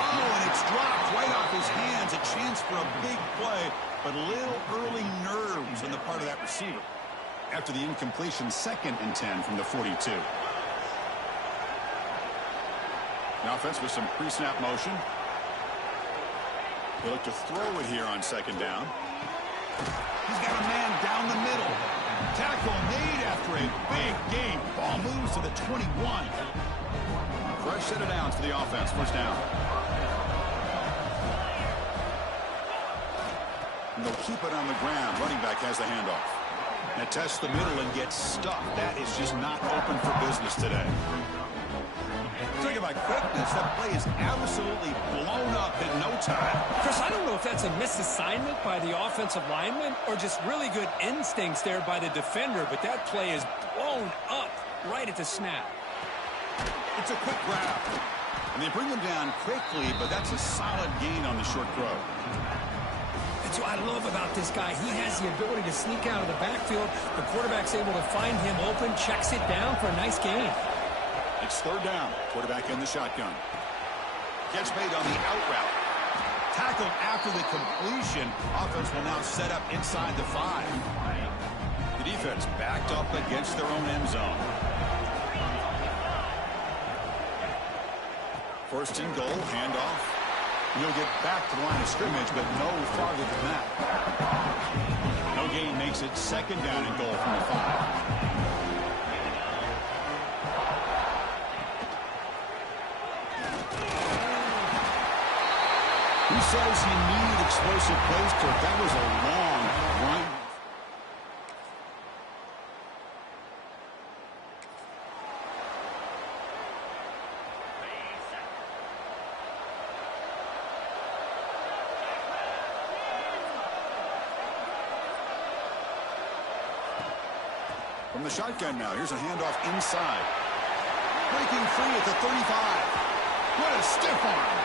Oh, and it's dropped right off his hands. A chance for a big play, but little early nerves on the part of that receiver. After the incompletion, 2nd and 10 from the 42. The offense with some pre-snap motion. They look to throw it here on second down. He's got a man down the middle. Tackle made after a big gain. Ball moves to the 21. Fresh set of downs for the offense. First down. And they'll keep it on the ground. Running back has the handoff. And tests the middle and gets stuck. That is just not open for business today. Talking about quickness, that play is absolutely blown up in no time. Chris, I don't know if that's a misassignment by the offensive lineman or just really good instincts there by the defender, but that play is blown up right at the snap. It's a quick grab. And they bring him down quickly, but that's a solid gain on the short throw. That's what I love about this guy. He has the ability to sneak out of the backfield. The quarterback's able to find him open, checks it down for a nice gain. It's third down. Quarterback in the shotgun. Catch made on the out route. Tackled after the completion. Offense will now set up inside the 5. The defense backed up against their own end zone. First and goal, handoff. He'll get back to the line of scrimmage, but no farther than that. No gain makes it second down and goal from the 5. Who says you need explosive plays, Kirk? That was a long run. From the shotgun now, here's a handoff inside. Breaking free at the 35. What a stiff arm.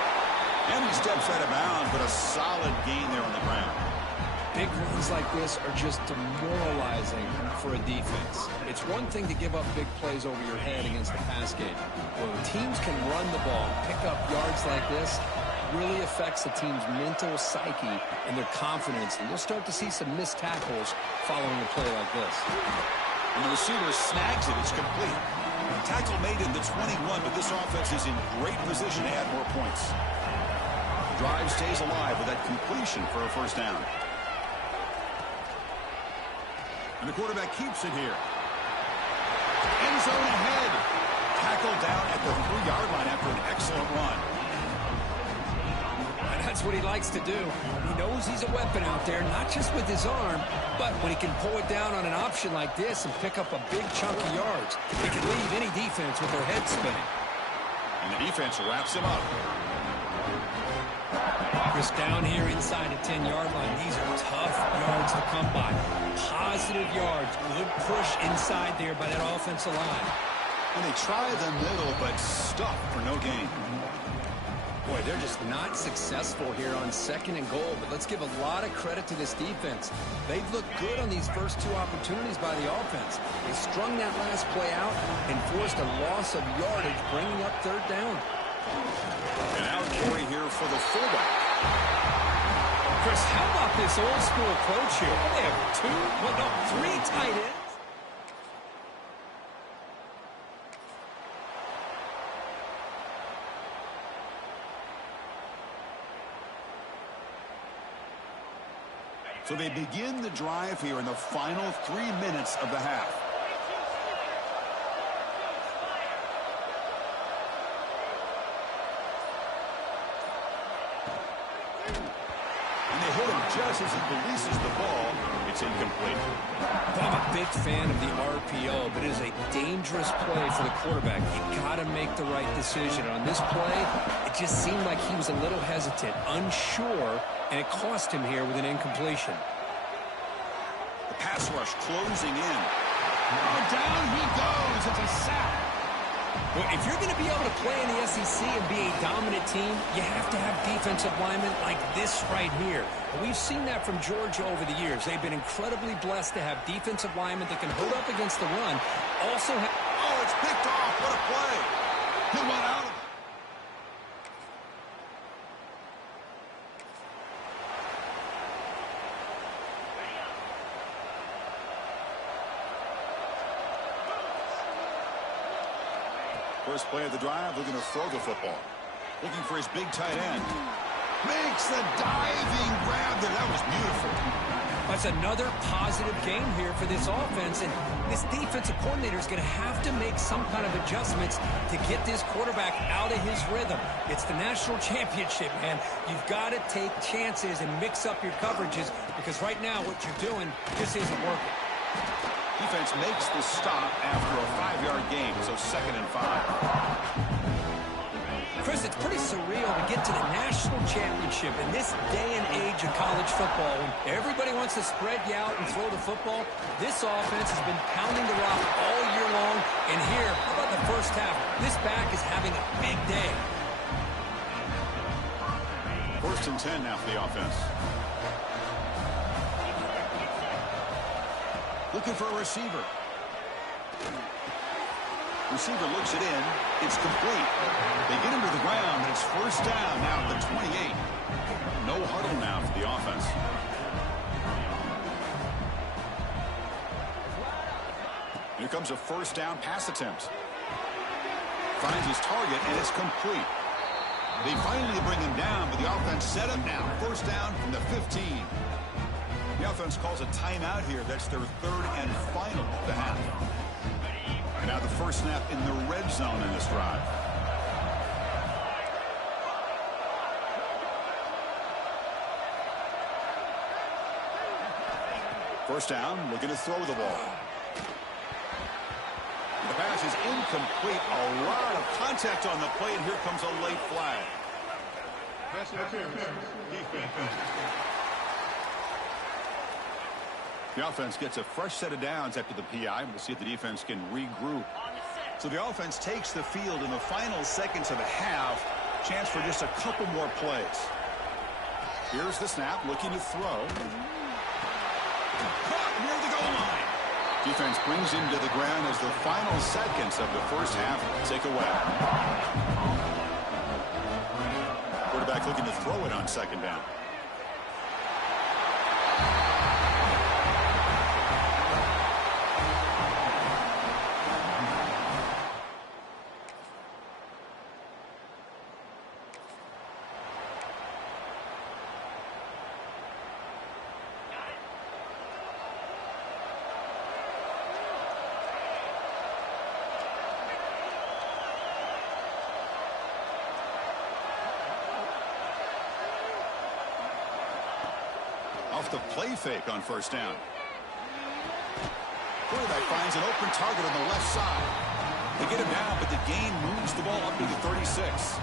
And he steps out of bounds, but a solid gain there on the ground. Big runs like this are just demoralizing for a defense. It's one thing to give up big plays over your head against the pass game. When teams can run the ball, pick up yards like this, really affects the team's mental psyche and their confidence. And you'll start to see some missed tackles following a play like this. And the receiver snags it. It's complete. Tackle made in the 21, but this offense is in great position to add more points. Drive stays alive with that completion for a first down. And the quarterback keeps it here. End zone ahead. Tackled down at the 3-yard line after an excellent run. And that's what he likes to do. He knows he's a weapon out there, not just with his arm, but when he can pull it down on an option like this and pick up a big chunk of yards, he can leave any defense with their head spinning. And the defense wraps him up. Chris, down here inside the 10-yard line, these are tough yards to come by. Positive yards, good push inside there by that offensive line. And they try the middle, but stuffed for no gain. Boy, they're just not successful here on 2nd and goal, but let's give a lot of credit to this defense. They've looked good on these first 2 opportunities by the offense. They strung that last play out and forced a loss of yardage, bringing up 3rd down. And out carry here for the fullback. Chris, how about this old school approach here? They have 3 tight ends. So they begin the drive here in the final 3 minutes of the half. And they hit him just as he releases the ball. It's incomplete. I'm a big fan of the RPO, but it is a dangerous play for the quarterback. You got to make the right decision. On this play, it just seemed like he was a little hesitant, unsure, and it cost him here with an incompletion. The pass rush closing in. Oh, down he goes. It's a sack. Well, if you're going to be able to play in the SEC and be a dominant team, you have to have defensive linemen like this right here. And we've seen that from Georgia over the years. They've been incredibly blessed to have defensive linemen that can hold up against the run. Also, oh, it's picked off. What a play. He went out of it. First play of the drive, looking to throw the football. Looking for his big tight end. Makes the diving grab there. That was beautiful. That's another positive game here for this offense, and this defensive coordinator is going to have to make some kind of adjustments to get this quarterback out of his rhythm. It's the national championship, man. You've got to take chances and mix up your coverages, because right now what you're doing just isn't working. Defense makes the stop after a 5-yard gain, so 2nd and 5. Chris, it's pretty surreal to get to the national championship in this day and age of college football. When everybody wants to spread you out and throw the football, this offense has been pounding the rock all year long. And here, how about the first half? This back is having a big day. 1st and 10 now for the offense. Looking for a receiver. Receiver looks it in. It's complete. They get him to the ground, and it's 1st down now at the 28. No huddle now for the offense. Here comes a 1st down pass attempt. Finds his target, and it's complete. They finally bring him down, but the offense set up now. 1st down from the 15. The offense calls a timeout here. That's their 3rd and final of the half. And now the first snap in the red zone in this drive. First down, looking to throw the ball. The pass is incomplete. A lot of contact on the play, and here comes a late flag. The offense gets a fresh set of downs after the PI. We'll see if the defense can regroup. So the offense takes the field in the final seconds of the half. Chance for just a couple more plays. Here's the snap, looking to throw. Caught near the goal line. Defense brings him to the ground as the final seconds of the first half take away. Quarterback looking to throw it on 2nd down. left a play fake on first down. Quarterback finds an open target on the left side. They get him down, but the gain moves the ball up to the 36.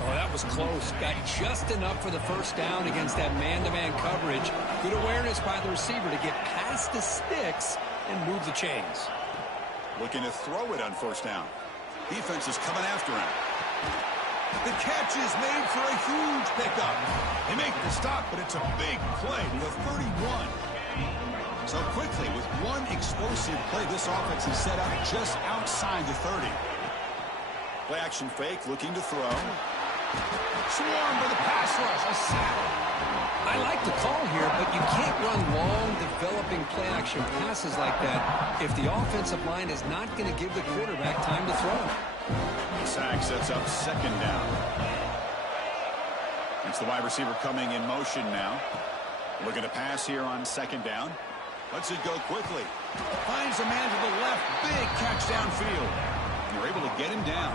Oh, that was close. Got just enough for the first down against that man-to-man coverage. Good awareness by the receiver to get past the sticks and move the chains. Looking to throw it on first down. Defense is coming after him. The catch is made for a huge pickup. They make the stop, but it's a big play to the 31. So quickly, with one explosive play, this offense is set up just outside the 30. Play action fake, looking to throw. Swarmed by the pass rush, a sack. I like the call here, but you can't run long, developing play-action passes like that if the offensive line is not going to give the quarterback time to throw. The sack sets up second down. It's the wide receiver coming in motion now. Looking to pass here on second down. Lets it go quickly. Finds a man to the left. Big catch downfield. And they're able to get him down.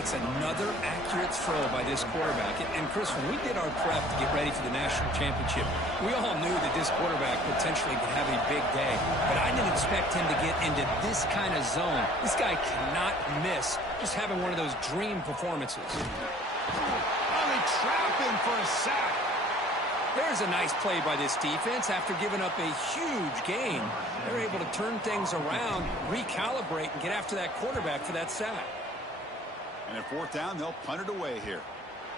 It's another accurate throw by this quarterback. And Chris, when we did our prep to get ready for the national championship, we all knew that this quarterback potentially could have a big day. But I didn't expect him to get into this kind of zone. This guy cannot miss just having one of those dream performances. Oh, they trap him for a sack. There's a nice play by this defense. After giving up a huge gain, they're able to turn things around, recalibrate, and get after that quarterback for that sack. And at fourth down, they'll punt it away here.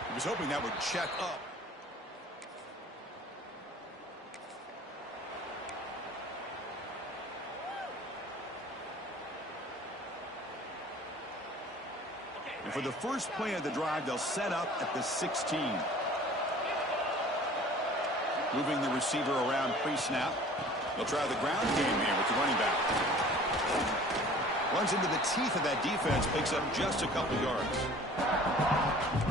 He was hoping that would check up. And for the first play of the drive, they'll set up at the 16. Moving the receiver around pre-snap. They'll try the ground game here with the running back. Runs into the teeth of that defense, picks up just a couple yards.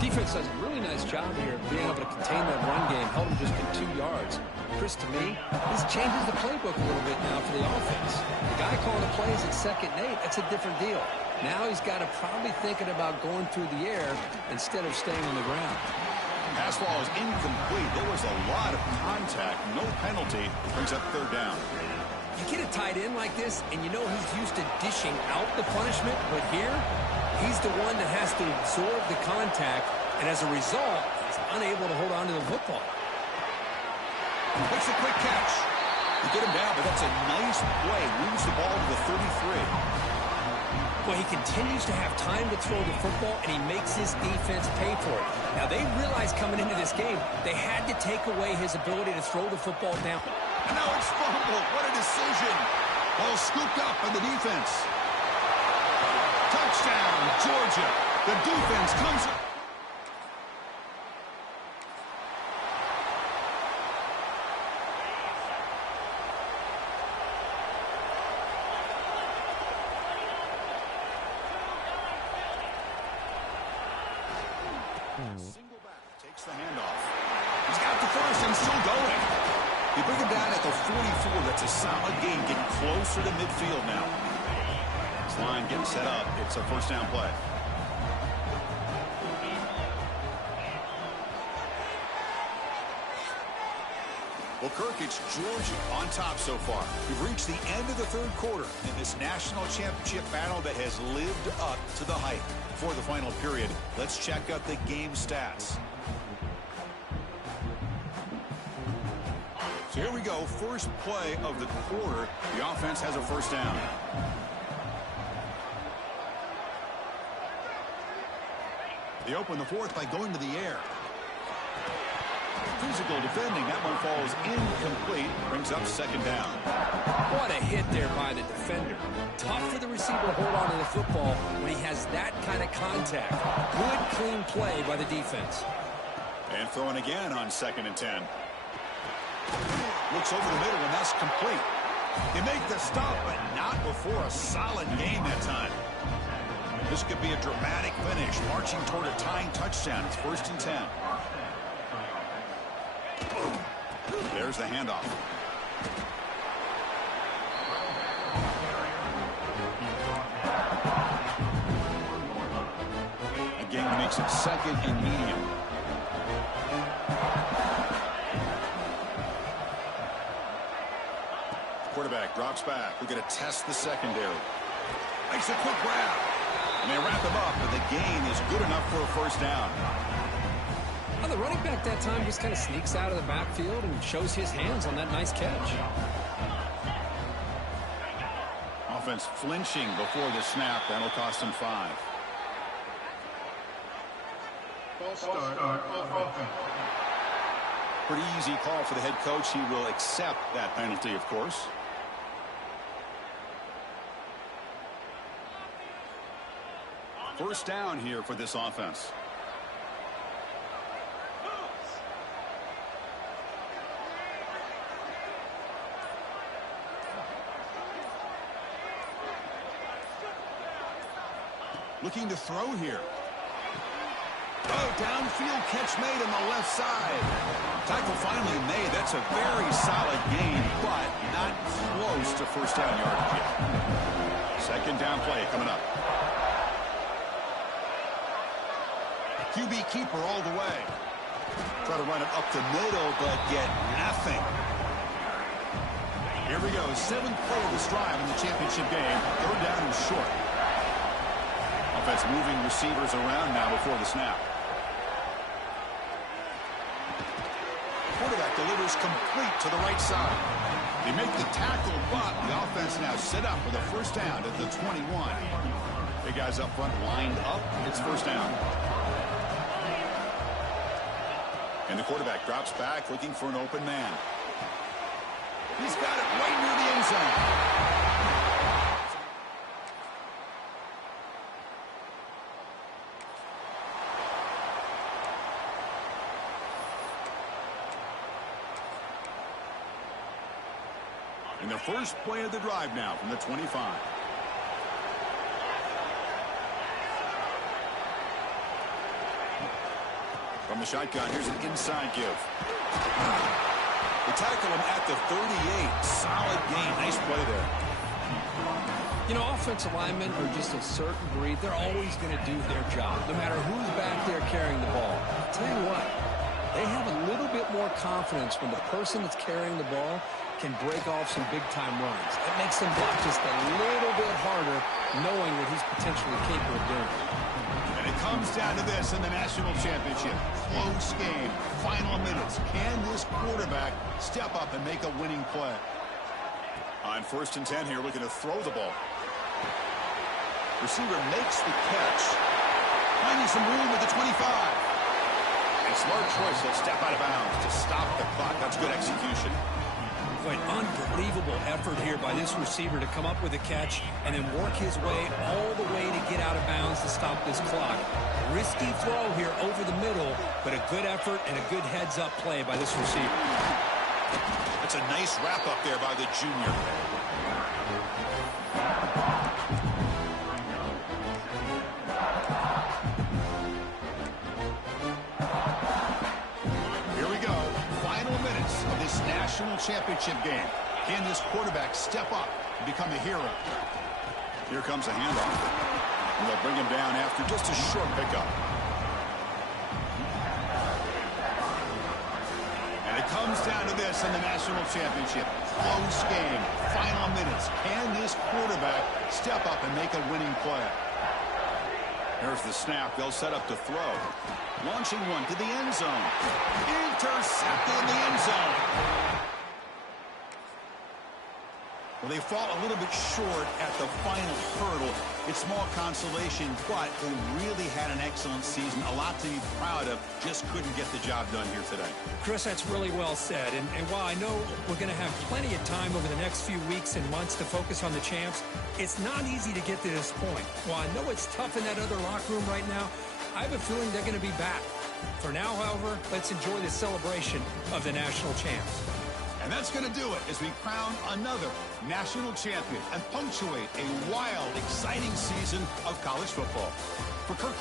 Defense does a really nice job here of being able to contain that run game, held him just to 2 yards. Chris, to me, this changes the playbook a little bit now for the offense. The guy calling the plays at 2nd and 8, that's a different deal. Now he's got to probably thinking about going through the air instead of staying on the ground. Pass ball is incomplete. There was a lot of contact, no penalty. Brings up third down. You get a tight end like this, and you know he's used to dishing out the punishment, but here, he's the one that has to absorb the contact, and as a result, he's unable to hold on to the football. Makes a quick catch. You get him down, but that's a nice play. Moves the ball to the 33. Well, he continues to have time to throw the football, and he makes his defense pay for it. Now, they realized coming into this game, they had to take away his ability to throw the football down. And now it's fumbled. What a decision. Ball scooped up by the defense. Touchdown, Georgia. The defense comes up. Single back, takes the handoff. He's got the first and still going. You bring him down at the 44. That's a solid gain, getting closer to midfield now. This line getting set up. It's a first down play. Well, Kirk, it's Georgia on top so far. We've reached the end of the third quarter in this national championship battle that has lived up to the hype. For the final period, let's check out the game stats. So here we go. First play of the quarter. The offense has a first down. They open the fourth by going to the air. Physical defending. That one falls incomplete. Brings up second down. What a hit there by the defender. Tough for the receiver to hold on to the football when he has that kind of contact. Good, clean play by the defense. And throwing again on 2nd and 10. Looks over the middle, and that's complete. They make the stop, but not before a solid game that time. This could be a dramatic finish, marching toward a tying touchdown. It's 1st and 10. There's the handoff. Again, makes it 2nd and medium. Quarterback drops back. We're going to test the secondary. Makes a quick grab. And they wrap him up, but the gain is good enough for a first down. Well, the running back that time just kind of sneaks out of the backfield and shows his hands on that nice catch. Offense flinching before the snap. That'll cost him 5. False start offense. Pretty easy call for the head coach. He will accept that penalty, of course. First down here for this offense. Looking to throw here. Oh, downfield catch made on the left side. Tackle finally made. That's a very solid gain, but not close to first down yardage yet. Second down play coming up. QB keeper all the way. Try to run it up the middle, but get nothing. Here we go. 7th play of this drive in the championship game. Third down and short. Offense moving receivers around now before the snap. Quarterback delivers complete to the right side. They make the tackle, but the offense now set up with a first down at the 21. Big guys up front lined up. It's first down. And the quarterback drops back looking for an open man. He's got it right near the end zone. And the first play of the drive now from the 25. From the shotgun, here's an inside give. They tackle him at the 38. Solid gain. Nice play there. You know, offensive linemen are just a certain breed. They're always going to do their job, no matter who's back there carrying the ball. I'll tell you what, they have a little bit more confidence when the person that's carrying the ball can break off some big-time runs. It makes them block just a little bit harder, knowing what he's potentially capable of doing. And it comes down to this in the national championship. Close game, final minutes. Can this quarterback step up and make a winning play? On 1st and 10 here, looking to throw the ball. Receiver makes the catch. Finding some room at the 25. A smart choice. He'll step out of bounds to stop the clock. That's good execution. An unbelievable effort here by this receiver to come up with a catch and then work his way all the way to get out of bounds to stop this clock. Risky throw here over the middle, but a good effort and a good heads-up play by this receiver. That's a nice wrap-up there by the junior. Here we go. Final minutes of this national championship game. Can this quarterback step up and become a hero? Here comes a handoff. And they'll bring him down after just a short pickup. And it comes down to this in the national championship. Close game. Final minutes. Can this quarterback step up and make a winning play? There's the snap. They'll set up to throw. Launching one to the end zone. Intercepted in the end zone. Well, they fall a little bit short at the final hurdle. It's small consolation, but they really had an excellent season. A lot to be proud of. Just couldn't get the job done here today. Chris, that's really well said. And while I know we're going to have plenty of time over the next few weeks and months to focus on the champs, it's not easy to get to this point. While I know it's tough in that other locker room right now, I have a feeling they're going to be back. For now, however, let's enjoy the celebration of the national champs. And that's going to do it as we crown another national champion and punctuate a wild, exciting season of college football. For Kirk